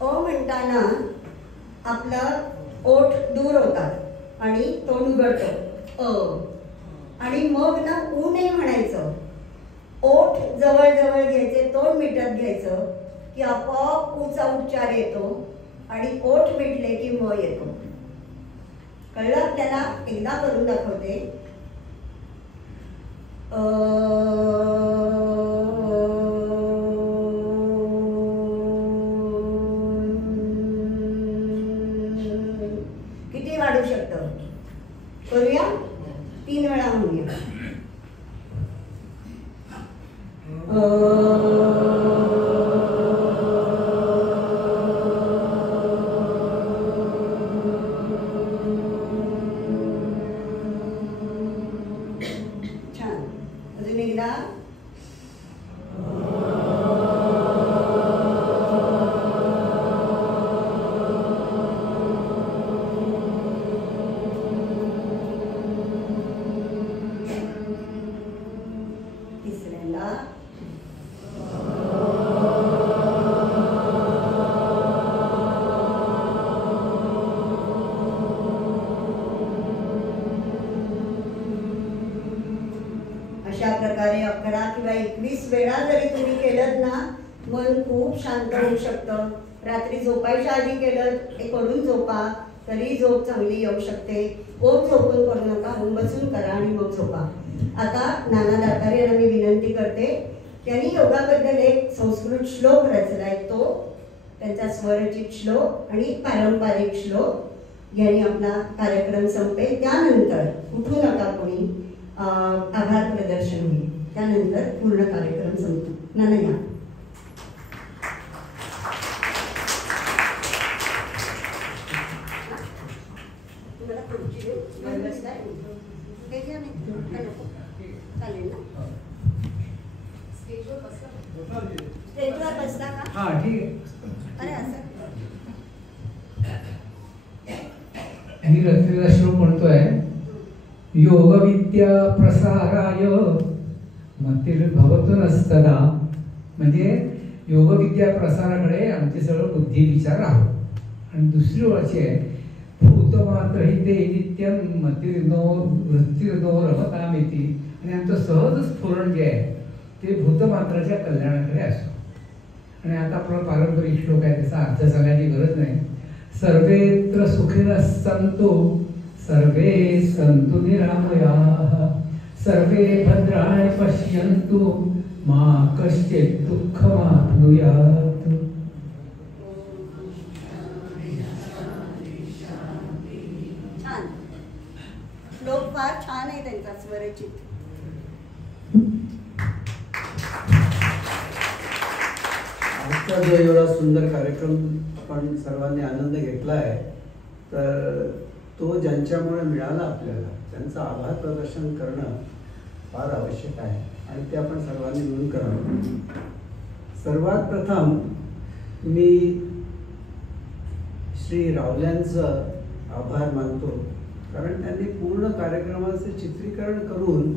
अ म्हणताना आपलं ओठ दूर होतात आणि तोंड उघडतं, अ. आणि मग ना ऊ नाही म्हणायचं, ओठ जवळ जवळ घ्यायचे, तोंड मिटत घ्यायचं की आपोआप ऊचा उच्चार येतो आणि ओठ मिटले की म येतो. कळलं आपल्याला? एकदा करून दाखवते. किती वाढू शकतं? करूया, 3 वेळा म्हणूया. छान. अजून एकदा. तिसऱ्यांदा. अशा प्रकारे 11 किंवा 21 वेळा जरी तुम्ही केलं ना, मन खूप शांत होऊ शकतं. रात्री झोपायच्या आधी केलं, हे करून झोपा, तरी झोप चांगली येऊ शकते. ओम झोपून करू नका, ओम बसून करा आणि मग झोपा. आता नाना दातारे यांना मी विनंती करते, त्यांनी योगाबद्दल एक संस्कृत श्लोक रचलाय, तो त्यांचा स्वरचित श्लोक आणि पारंपरिक श्लोक यांनी आपला कार्यक्रम संपेल. त्यानंतर उठू नका कोणी, आभार प्रदर्शन होईल. त्यानंतर पूर्ण कार्यक्रम संपतो. नाना या. स्टेजवर बसला का? हां, ठीक आहे. अरे असं मी रचलेला श्लोक म्हणतोय. योगविद्या प्रसाराय मतिर्भवतु नस्तदा, म्हणजे योगविद्या प्रसाराकडे आमचे सगळं बुद्धी विचार आहोत. आणि दुसरी वाची आहे भूतमात्र हि ते नित्यम मतिर्नो वृत्तिर्नो रमतामिती, आणि आमचं सहज स्फुरण जे आहे ते भूतमात्राच्या कल्याणाकडे असतो. आणि आता आपला पारंपरिक श्लोक आहे, त्याचा अर्थ सांगायची गरज नाही. सर्वेत्र सुखिनः सन्तु सर्वे सन्तु निरामयाः सर्वे भद्राणि पश्यन्तु मा कश्चित् दुःखमाप्नुयात्. छान श्लोक फार छान आहे त्यांचा स्वरचित. आजचा जो एवढा सुंदर कार्यक्रम आपण सर्वांनी आनंद घेतला आहे, तर तो ज्यांच्यामुळे मिळाला आपल्याला त्यांचं आभार प्रदर्शन करणं फार आवश्यक आहे आणि ते आपण सर्वांनी मिळून करावं. सर्वात प्रथम मी श्री रावल्यांचं आभार मानतो, कारण त्यांनी पूर्ण कार्यक्रमाचं चित्रीकरण करून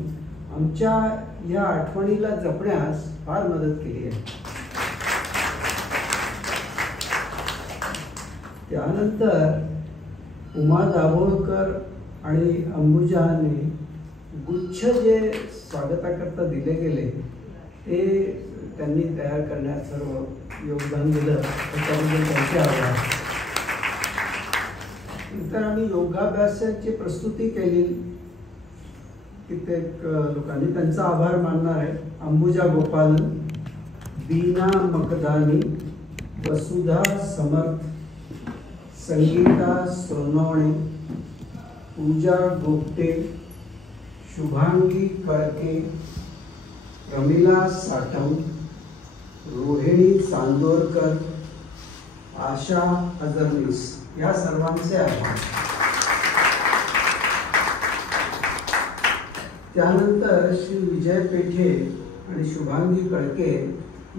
आमच्या या आठवणीला जपण्यास फार मदत केली आहे. त्यानंतर उमा दाभोळकर आणि अंबुजाने गुच्छ जे स्वागताकरता दिले गेले ते त्यांनी तयार करण्यात सर्व योगदान दिलं, त्याच्याबद्दल त्यांचे आभार. नंतर आम्ही योगाभ्यासाची प्रस्तुती केली कित्येक लोकांनी, त्यांचा आभार मानणार आहे. अंबुजा गोपालन, बीना मकदानी, वसुधा समर्थ, संगीता सोनवणे, पूजा गोपटे, शुभांगी कळके, रमिला साठम, रोहिणी चांदोरकर, आशा अजरनीस, या सर्वांचे आभार. त्यानंतर श्री विजय पेठे आणि शुभांगी कळके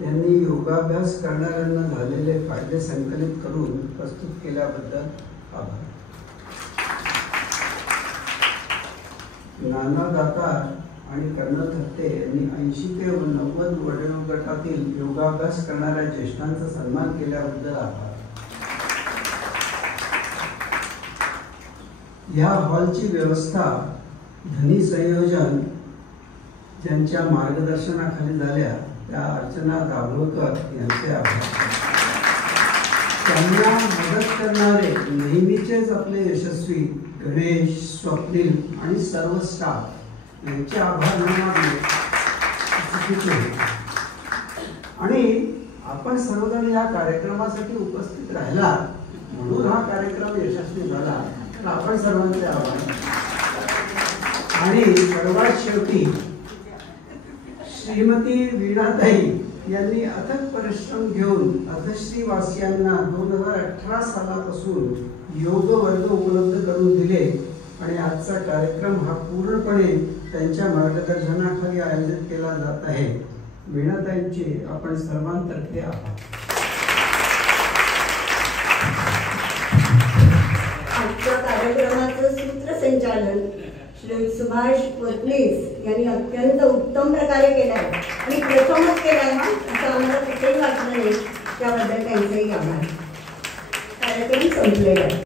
यांनी योगाभ्यास करणाऱ्यांना झालेले फायदे संकलित करून प्रस्तुत केल्याबद्दल आभार. नाना दातार आणि कर्नल थत्ते यांनी 80 ते 90 वयोगटातील योगाभ्यास करणाऱ्या ज्येष्ठांचा सन्मान केल्याबद्दल आभार. या हॉलची व्यवस्था, ध्वनी संयोजन ज्यांच्या मार्गदर्शनाखाली झाल्या त्या अर्चना दाभोळकर यांचे आभार. त्यांना मदत करणारे नेहमीचेच आपले यशस्वी गणेश, स्वप्नील आणि सर्व स्टाफ यांचे आभार मानणे चुकीचे आहे. आणि आपण सर्वजण या कार्यक्रमासाठी उपस्थित राहिला म्हणून हा कार्यक्रम यशस्वी झाला, तर आपण सर्वांचे आभार. आणि सर्वात शेवटी श्रीमती वीणाताई यांनी अथक परिश्रम घेऊन अथश्री वासियांना 2018 सालापासून योग वर्ग उपलब्ध करून दिले आणि आजचा कार्यक्रम हा पूर्णपणे त्यांच्या मार्गदर्शनाखाली आयोजित केला जात आहे. वीणाताईंचे आपण सर्वांतर्फे आभार. आजच्या कार्यक्रमाचं सूत्रसंचालन श्री सुभाष कोतनीस यांनी अत्यंत उत्तम प्रकारे केलं आहे आणि प्रथमच केलं आहे असं आम्हाला कुठेही वाटलं नाही, त्याबद्दल त्यांचेही आभार. कार्यक्रम संपलेला आहे.